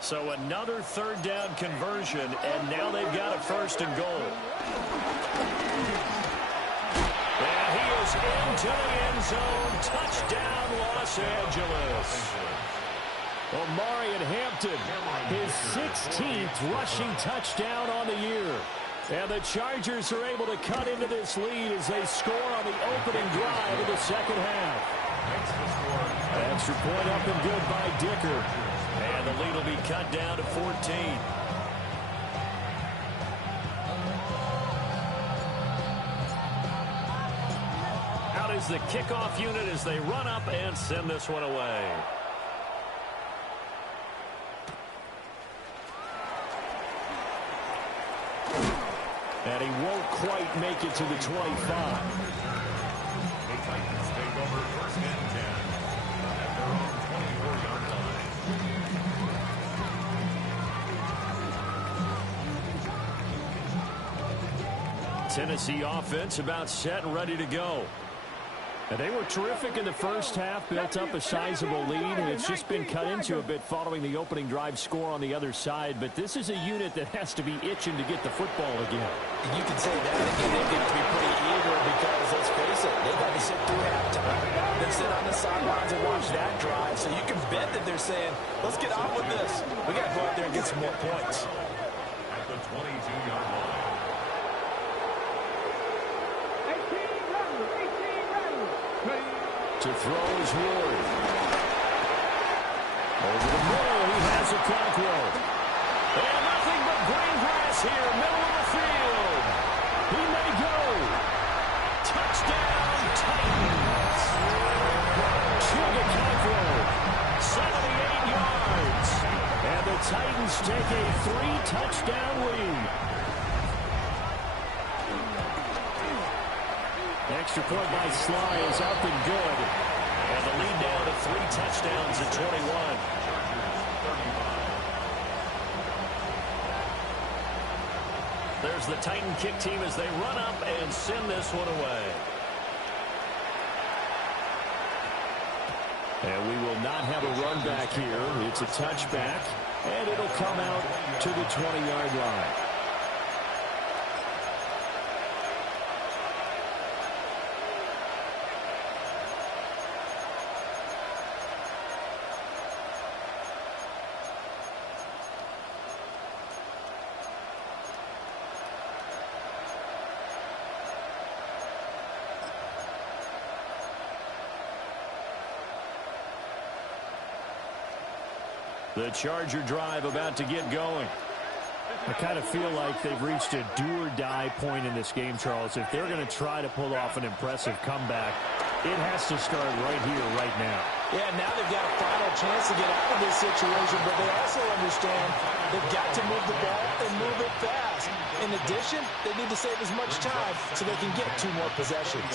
So another 3rd down conversion, and now they've got a 1st and goal. And he is into the end zone. Touchdown, Los Angeles. Omarion Hampton, his 16th rushing touchdown on the year. And the Chargers are able to cut into this lead as they score on the opening drive of the second half. Extra point up and good by Dicker. And the lead will be cut down to 14. Out is the kickoff unit as they run up and send this one away. And he won't quite make it to the 25. The Titans take over 1st and 10 at their own 24-yard line. Tennessee offense about set and ready to go. And they were terrific in the first half, built up a sizable lead, and it's just been cut into a bit following the opening drive score on the other side. But this is a unit that has to be itching to get the football again. And you can say that again. They've got to be pretty eager because, let's face it, they've had to sit through halftime. They sit on the sidelines and watch that drive. So you can bet that they're saying, let's get on with this. We got to go out there and get some more points. At the 22-yard line. To throw is Ward. Over the middle, he has a Cockrell. And nothing but green grass here, middle of the field. He may go. Touchdown, Titans. Sugar Cockrell, 78 yards. And the Titans take a 3-touchdown lead. Extra point by Sly is up and good. And the lead now to 3 touchdowns at 21. There's the Titan kick team as they run up and send this one away. And we will not have a run back here. It's a touchback, and it'll come out to the 20-yard line. The Charger drive about to get going. I kind of feel like they've reached a do-or-die point in this game, Charles. If they're going to try to pull off an impressive comeback, it has to start right here, right now. Yeah, now they've got a final chance to get out of this situation, but they also understand they've got to move the ball and move it fast. In addition, they need to save as much time so they can get 2 more possessions.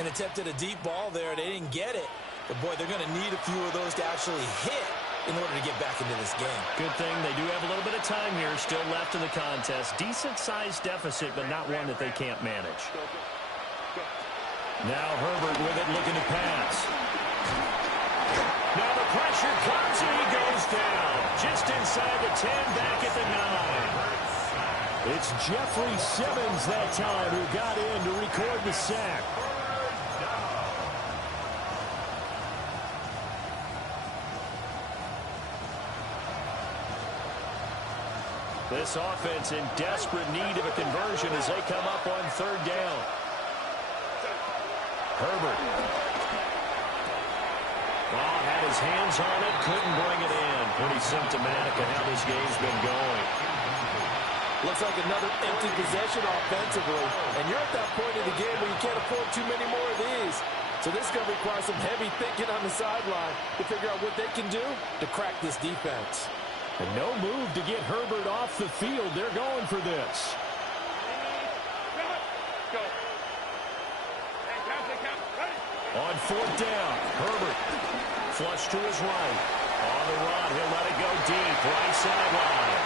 An attempt at a deep ball there. They didn't get it. But, boy, they're going to need a few of those to actually hit in order to get back into this game. Good thing they do have a little bit of time here still left in the contest. Decent-sized deficit, but not one that they can't manage. Now Herbert with it, looking to pass. Now the pressure comes and he goes down. Just inside the 10, back at the 9. It's Jeffrey Simmons that time who got in to record the sack. This offense in desperate need of a conversion as they come up on third down. Herbert. Oh, had his hands on it, couldn't bring it in. Pretty symptomatic of how this game's been going. Looks like another empty possession offensively. And you're at that point of the game where you can't afford too many more of these. So this is going to require some heavy thinking on the sideline to figure out what they can do to crack this defense. And no move to get Herbert off the field. They're going for this. On fourth down, Herbert flush to his right. On the run, he'll let it go deep, right sideline.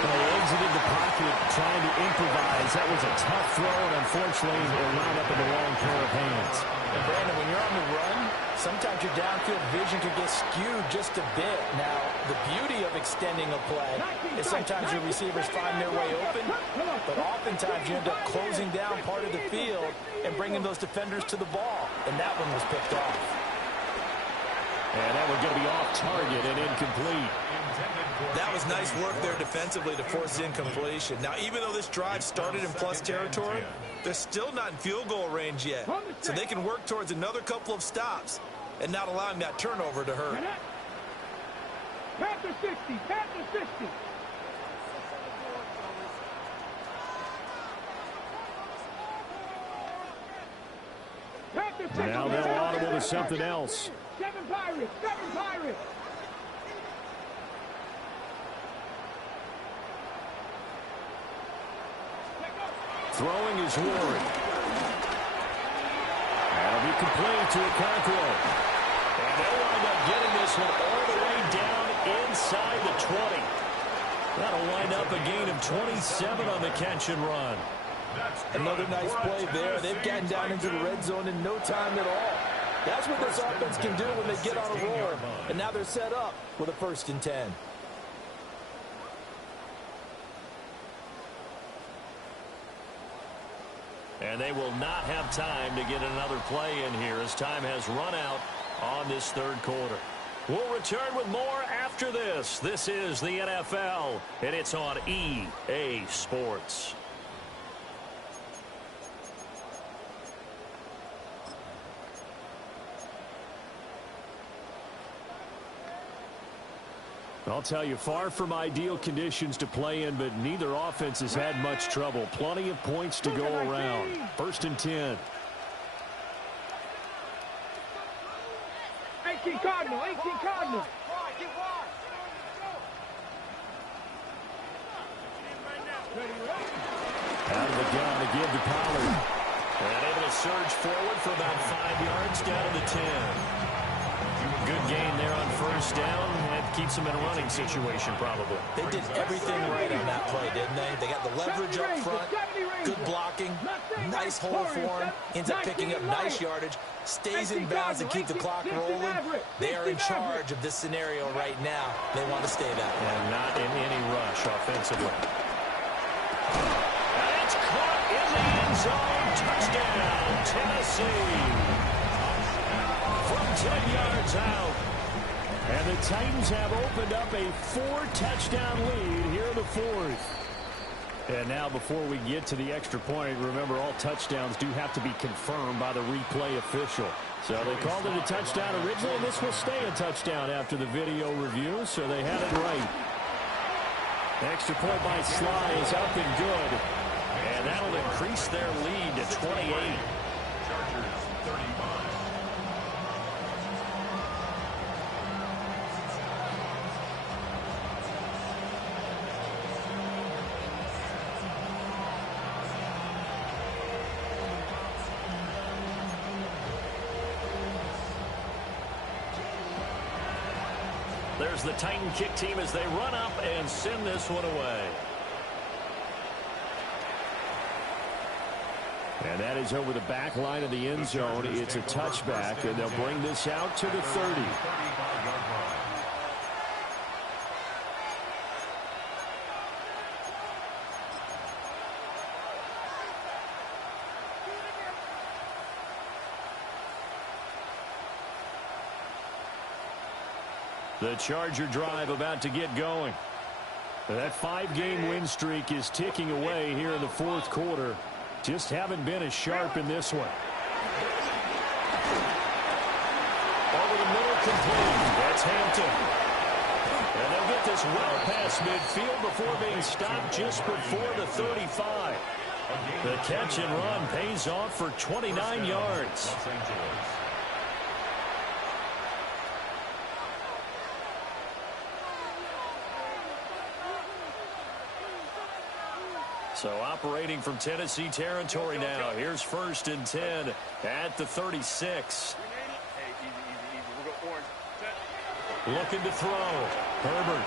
They exited the pocket trying to improvise. That was a tough throw, and unfortunately, it wound up in the wrong pair of hands. And Brandon, when you're on the run, sometimes your downfield vision can get skewed just a bit. Now, the beauty of extending a play is sometimes your receivers find their way open, but oftentimes you end up closing down part of the field and bringing those defenders to the ball, and that one was picked off. And that one going to be off target and incomplete. That was nice work there defensively to force incompletion. Now, even though this drive started in plus territory, they're still not in field goal range yet. So they can work towards another couple of stops and not allowing that turnover to hurt. Panther 60, Panther 60. Panther 60. Now they'll audible to something else. 7 Pirates, 7 Pirates. Throwing is Ward. That'll be complete to Okonkwo. And they'll wind up getting this one all the way down inside the 20. That'll wind up a gain of 27 on the catch and run. Another nice play there. They've gotten down into the red zone in no time at all. That's what this offense can do when they get on a roll. And now they're set up with a 1st and 10. And they will not have time to get another play in here as time has run out on this third quarter. We'll return with more after this. This is the NFL, and it's on EA Sports. I'll tell you, far from ideal conditions to play in, but neither offense has had much trouble. Plenty of points to go around. 1st and 10. 18 Cardinal, 18 Cardinal. Out of the gun to give to Pollard. And able to surge forward for about 5 yards down to the 10. Good gain there on 1st down. That keeps them in a running situation, probably. They did everything right on that play, didn't they? They got the leverage up front, good blocking, nice hole for him, ends up picking up nice yardage, stays in bounds and keep the clock rolling. They are in charge of this scenario right now. They want to stay that way. And not in any rush offensively. And it's caught in the end zone. Touchdown, Tennessee. From 10 yards out. And the Titans have opened up a 4-touchdown lead here in the 4th. And now before we get to the extra point, remember all touchdowns do have to be confirmed by the replay official. So they called it a touchdown originally, and this will stay a touchdown after the video review, so they had it right. Extra point by Sly is up and good. And that'll increase their lead to 28. Chargers 35. There's the Titan kick team as they run up and send this one away. And that is over the back line of the end zone. It's a touchback, and they'll bring this out to the 30. The Charger drive about to get going. That 5-game win streak is ticking away here in the fourth quarter. Just haven't been as sharp in this one. Over the middle, complete. That's Hampton. And they'll get this well past midfield before being stopped just before the 35. The catch and run pays off for 29 yards. So operating from Tennessee territory now. Here's 1st and 10 at the 36. Looking to throw. Herbert.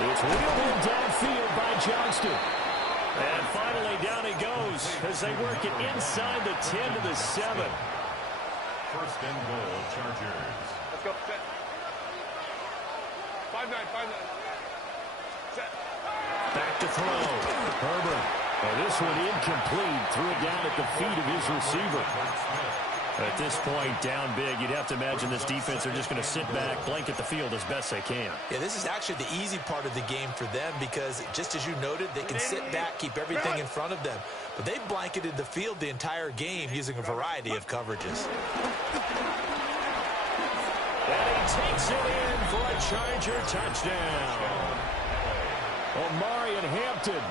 It's wheeled in downfield by Johnston. And finally down he goes as they work it inside the 10 to the 7. 1st and goal, Chargers. Let's go. Set. 5-9, 5-9. Set. Back to throw. Herbert. And this one incomplete. Threw it down at the feet of his receiver. At this point, down big, you'd have to imagine this defense are just going to sit back, blanket the field as best they can. Yeah, this is actually the easy part of the game for them because, just as you noted, they can sit back, keep everything in front of them. But they've blanketed the field the entire game using a variety of coverages. And he takes it in for a Charger touchdown. Omarion Hampton,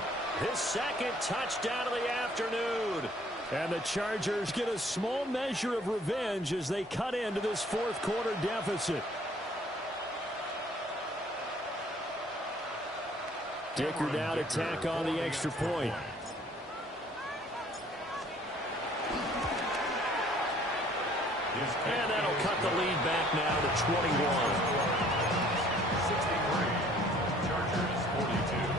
his 2nd touchdown of the afternoon. And the Chargers get a small measure of revenge as they cut into this fourth quarter deficit. Dicker now to tack on the extra point. And that'll cut the lead back now to 21. 63. Chargers 42.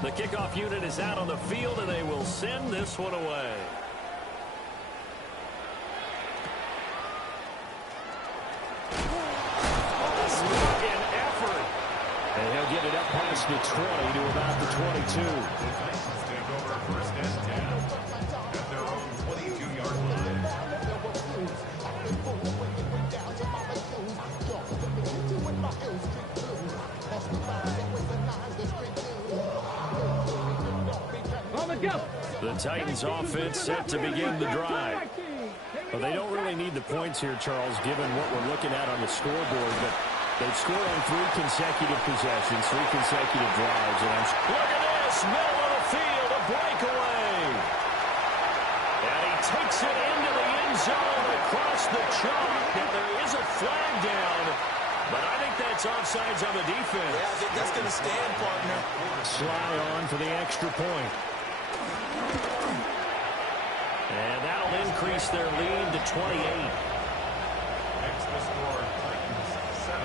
The kickoff unit is out on the field, and they will send this one away. An effort. And he'll get it up past the 20 to about the 22. The Titans take over 1st and 10 at their own 22-yard line. The Titans offense set to begin the drive. Well, they don't really need the points here, Charles, given what we're looking at on the scoreboard, but they've scored on 3 consecutive possessions, 3 consecutive drives. And look at this, middle of the field, a breakaway. And he takes it into the end zone across the chalk, and there is a flag down. But I think that's offsides on the defense. Yeah, I think that's going to stand, partner. Sly on for the extra point. And that'll increase their lead to 28. Next the score, Titans 70,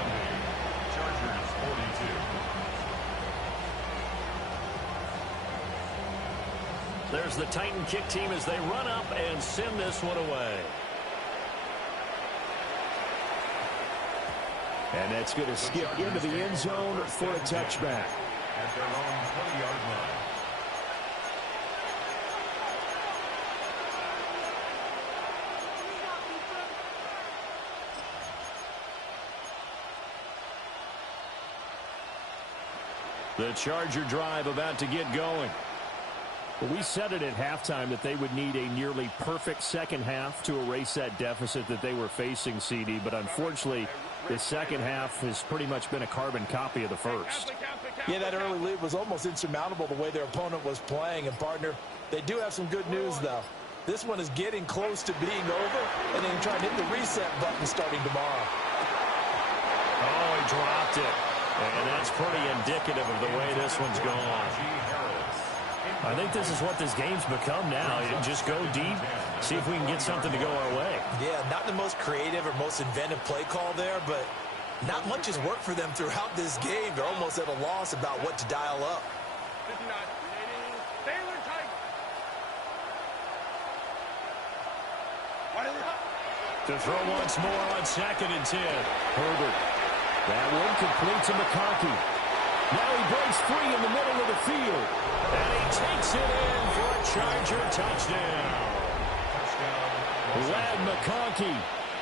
Chargers 42. There's the Titan kick team as they run up and send this one away. And that's going to skip into the end zone for a touchback. At their own 20-yard line. The Charger drive about to get going. Well, we said it at halftime that they would need a nearly perfect second half to erase that deficit that they were facing, CD. But unfortunately, the second half has pretty much been a carbon copy of the first. Yeah, that early lead was almost insurmountable the way their opponent was playing. And, partner, they do have some good news, though. This one is getting close to being over, and then trying to hit the reset button starting tomorrow. Oh, he dropped it. And that's pretty indicative of the way this one's gone. I think this is what this game's become now. Just go deep, see if we can get something to go our way. Yeah, not the most creative or most inventive play call there, but not much has worked for them throughout this game. They're almost at a loss about what to dial up. 59. Taylor tight. To throw once more on 2nd and 10. Herbert. That one complete to McConkey. Now he breaks free in the middle of the field. And he takes it in for a Charger touchdown. Lad McConkey,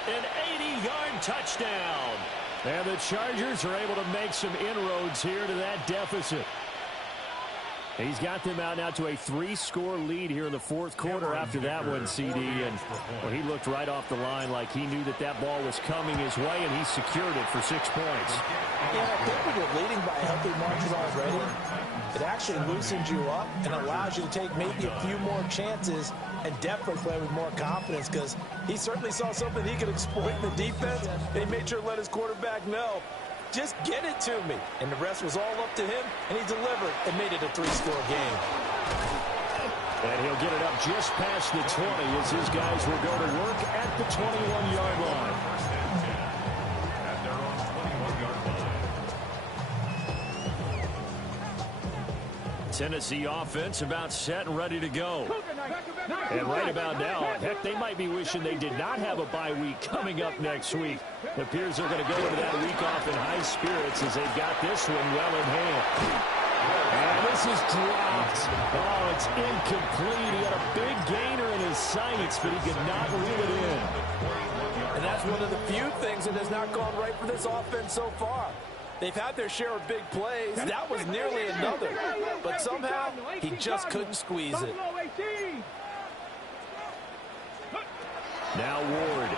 an 80-yard touchdown. And the Chargers are able to make some inroads here to that deficit. He's got them out now to a 3-score lead here in the fourth quarter after that one, CD. And well, he looked right off the line like he knew that that ball was coming his way, and he secured it for 6 points. Yeah, I think when you're leading by a healthy margin already, it actually loosens you up and allows you to take maybe a few more chances and definitely play with more confidence, because he certainly saw something he could exploit in the defense, and he made sure to let his quarterback know, just get it to me. And the rest was all up to him, and he delivered and made it a 3-score game. And he'll get it up just past the 20 as his guys will go to work at the 21-yard line. At their own 21-yard line. Tennessee offense about set and ready to go. And right about now, heck, they might be wishing they did not have a bye week coming up next week. It appears they're going to go into that week off in high spirits as they've got this one well in hand. And this is dropped. Oh, it's incomplete. He had a big gainer in his sights, but he could not reel it in. And that's one of the few things that has not gone right for this offense so far. They've had their share of big plays. That was nearly another. But somehow, he just couldn't squeeze it. Now Ward.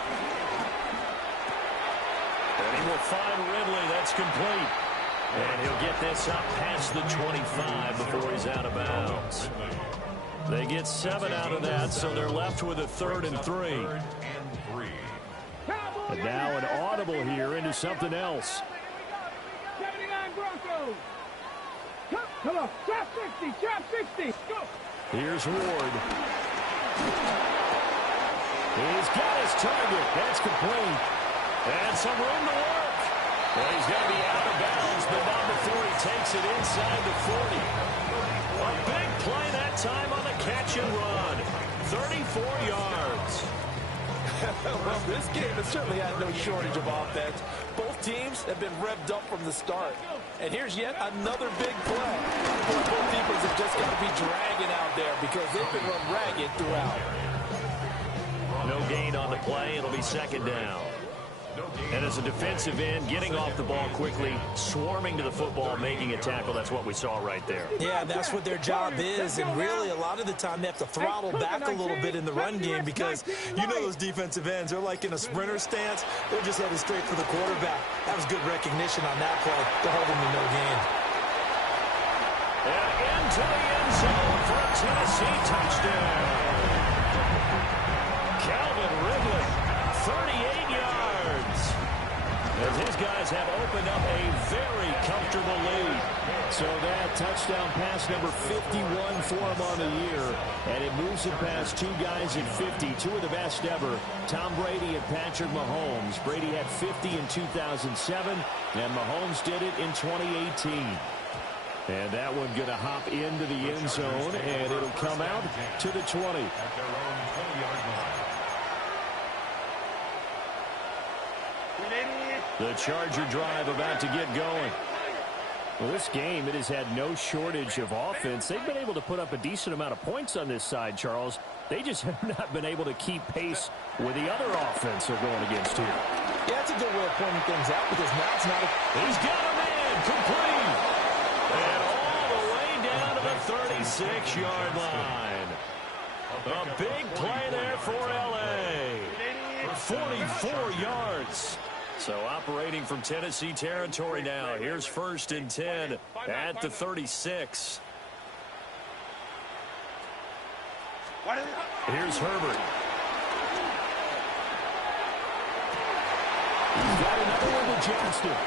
And he will find Ridley. That's complete. And he'll get this up past the 25 before he's out of bounds. They get 7 out of that, so they're left with a 3rd and 3. And now an audible here into something else. 79 Broncos. Come on, trap 60, trap 60. Go. Here's Ward. He's got his target. That's complete. And some room to work. Well, he's going to be out of bounds, but not before he takes it inside the 40. A big play that time on the catch and run. 34 yards. Well, this game has certainly had no shortage of offense. Both teams have been revved up from the start. And here's yet another big play. Both defenses have just got to be dragging out there because they've been run ragged throughout. No gain on the play. It'll be 2nd down. And as a defensive end, getting off the ball quickly, swarming to the football, making a tackle, that's what we saw right there. Yeah, that's what their job is, and really a lot of the time they have to throttle back a little bit in the run game because you know those defensive ends, they're like in a sprinter stance. They're just headed straight for the quarterback. That was good recognition on that play to hold him to no gain. And into the end zone for a Tennessee touchdown. Calvin Ridley, 38 yards. As his guys have opened up a very comfortable lead. So that touchdown pass number 51 for him on the year. And it moves him past 2 guys at 50, 2 of the best ever, Tom Brady and Patrick Mahomes. Brady had 50 in 2007, and Mahomes did it in 2018. And that one going to hop into the end zone, and it'll come out to the 20. At their own 20-yard line. The Charger drive about to get going. Well, this game, it has had no shortage of offense. They've been able to put up a decent amount of points on this side, Charles. They just have not been able to keep pace with the other offense they're going against here. Yeah, that's a good way of pointing things out because now it's not a... He's got a man, complete. And all the way down to the 36-yard line. A big play there for L.A. 44 yards. So operating from Tennessee territory now. Here's 1st and 10 at the 36. Here's Herbert. He's got another one to Johnston.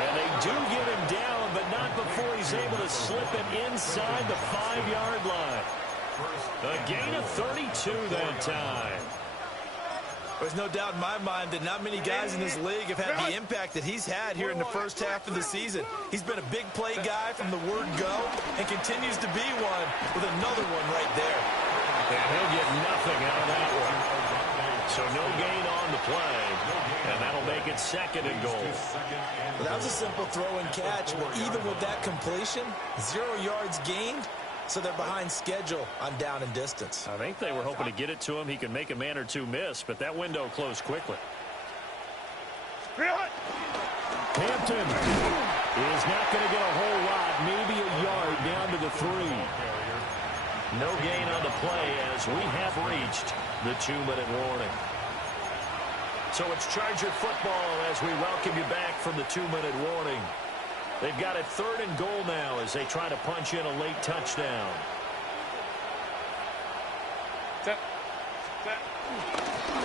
And they do get him down, but not before he's able to slip it inside the 5-yard line. A gain of 32 that time. There's no doubt in my mind that not many guys in this league have had the impact that he's had here in the first half of the season. He's been a big play guy from the word go and continues to be one with another one right there. And he'll get nothing out of that one. So no gain on the play, and that'll make it 2nd and goal. Well, that was a simple throw and catch, but even with that completion, 0 yards gained, so they're behind schedule on down and distance. I think they were hoping to get it to him. He could make a man or two miss, but that window closed quickly. Hampton is not going to get a whole lot, maybe a yard down to the 3. No gain on the play as we have reached the 2-minute warning. So it's Charger football as we welcome you back from the 2-minute warning. They've got it 3rd and goal now as they try to punch in a late touchdown.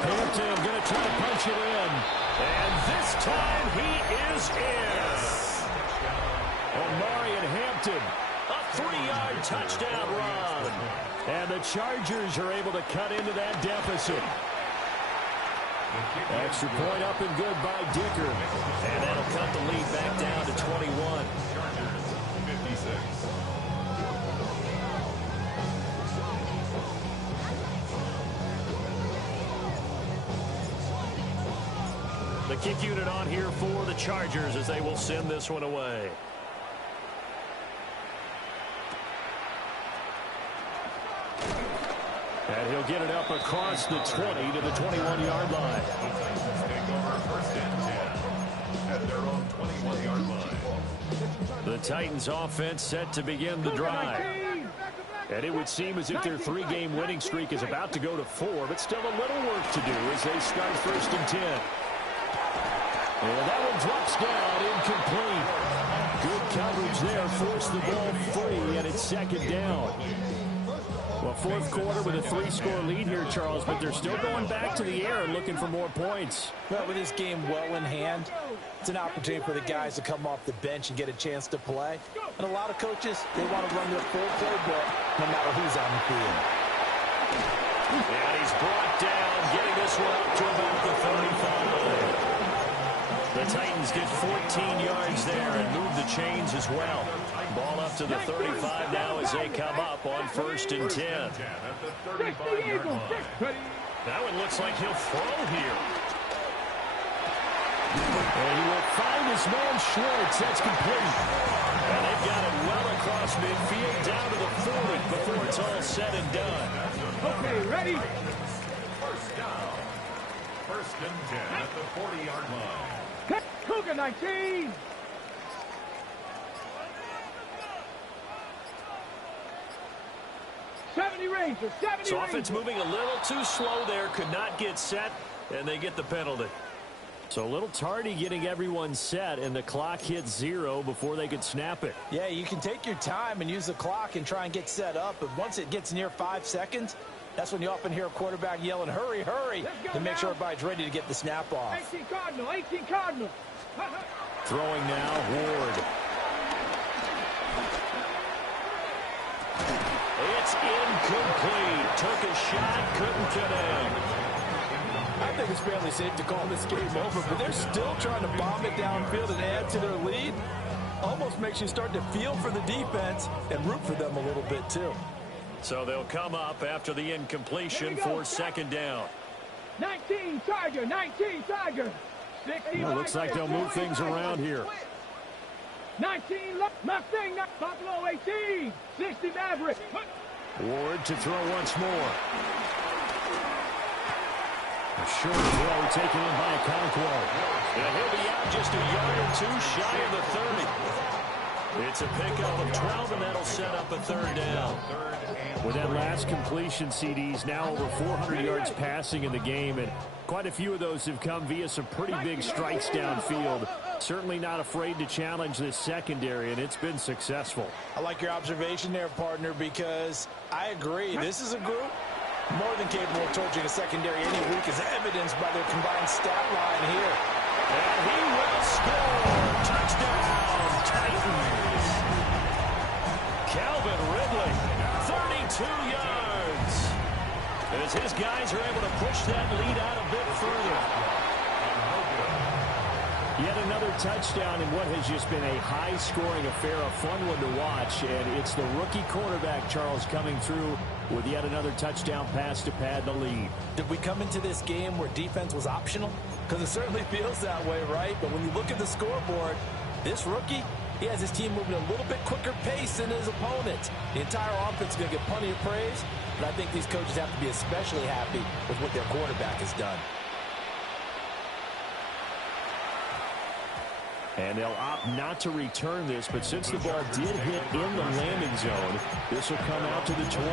Hampton going to try to punch it in. And this time he is in. Omarion Hampton. A 3-yard touchdown run. And the Chargers are able to cut into that deficit. Extra point up and good by Dicker. And that'll cut the lead back down to 21. The kick unit on here for the Chargers as they will send this one away. And he'll get it up across the 20 to the 21-yard line. Take over 1st and 10 at their own 21-yard line. The Titans offense set to begin the drive. And it would seem as if their 3-game winning streak is about to go to 4, but still a little work to do as they start 1st and 10. And that one drops down, incomplete. Good coverage there, forced the ball free, and it's 2nd down. Well, 4th quarter with a 3-score lead here, Charles, but they're still going back to the air and looking for more points. Well, with this game well in hand, it's an opportunity for the guys to come off the bench and get a chance to play. And a lot of coaches, they want to run their full playbook no matter who's on the field. And he's brought down, getting this one up to about the 35. The Titans get 14 yards there and move the chains as well. Ball up to the 35 now as they come up on 1st and 10. That one looks like he'll throw here. And he will find his man Schwartz. That's complete. And they've got it well across midfield down to the 40 before it's all said and done. Okay, ready? 1st down. 1st and 10 at the 40-yard line. Cougar 19. Rangers, 70 So Rangers. offense moving a little too slow there, could not get set, and they get the penalty. So a little tardy getting everyone set, and the clock hits 0 before they could snap it. Yeah, you can take your time and use the clock and try and get set up, but once it gets near 5 seconds, that's when you often hear a quarterback yelling, hurry, hurry, to make sure everybody's ready to get the snap off. 18 Cardinal, 18 Cardinal. Throwing now, Ward. It's incomplete. Took a shot, couldn't connect. I think it's fairly safe to call this game over, but they're still trying to bomb it downfield and add to their lead. Almost makes you start to feel for the defense and root for them a little bit, too. So they'll come up after the incompletion for 2nd down. 19 Tiger, 19 Tiger. 60 Well, looks like they'll move things around here. 19 Mustang, Buffalo 18, 60 Maverick. Ward to throw once more. A short throw taken in by Okonkwo. And he'll be out just a yard or two shy of the 30. It's a pickup of 12, and that'll set up a 3rd down. With that last completion, CDs now over 400 yards passing in the game, and quite a few of those have come via some pretty big strikes downfield. Certainly not afraid to challenge this secondary, and it's been successful. I like your observation there, partner, because I agree. This is a group more than capable of torching a secondary any week, as evidenced by their combined stat line here. And he will score. Touchdown, Titans. Calvin Ridley, 32 yards. As his guys are able to push that lead out a bit further. Yet another touchdown in what has just been a high-scoring affair, a fun one to watch, and it's the rookie quarterback, Charles, coming through with yet another touchdown pass to pad the lead. Did we come into this game where defense was optional? Because it certainly feels that way, right? But when you look at the scoreboard, this rookie, he has his team moving a little bit quicker pace than his opponent. The entire offense is going to get plenty of praise, but I think these coaches have to be especially happy with what their quarterback has done. And they'll opt not to return this, but since the ball did hit in the landing zone, this will come out to the 20.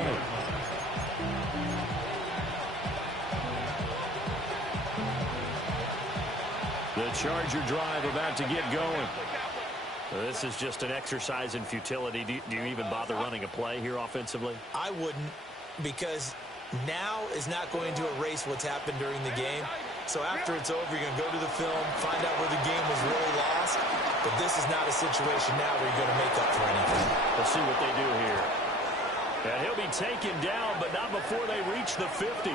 The Charger drive about to get going. This is just an exercise in futility. Do you even bother running a play here offensively? I wouldn't, because now is not going to erase what's happened during the game. So after it's over, you're going to go to the film, find out where the game was really lost. But this is not a situation now where you're going to make up for anything. Let's see what they do here. And he'll be taken down, but not before they reach the 50.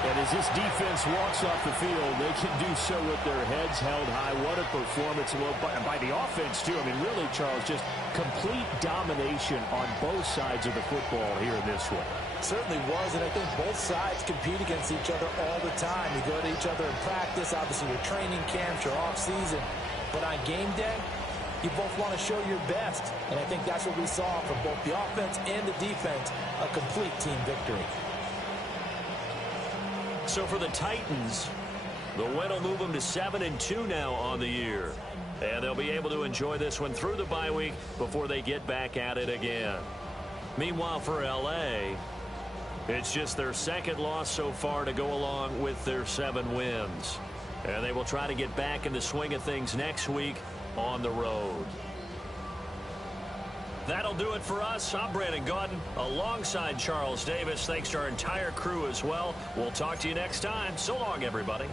And as this defense walks off the field, they can do so with their heads held high. What a performance by the offense, too. I mean, really, Charles, just complete domination on both sides of the football here in this one. Certainly was, and I think both sides compete against each other all the time. You go to each other in practice, obviously your training camps, your off-season. But on game day, you both want to show your best. And I think that's what we saw from both the offense and the defense, a complete team victory. So for the Titans, the win will move them to 7-2 now on the year. And they'll be able to enjoy this one through the bye week before they get back at it again. Meanwhile, for L.A., it's just their second loss so far to go along with their 7 wins. And they will try to get back in the swing of things next week on the road. That'll do it for us. I'm Brandon Gaudin alongside Charles Davis. Thanks to our entire crew as well. We'll talk to you next time. So long, everybody.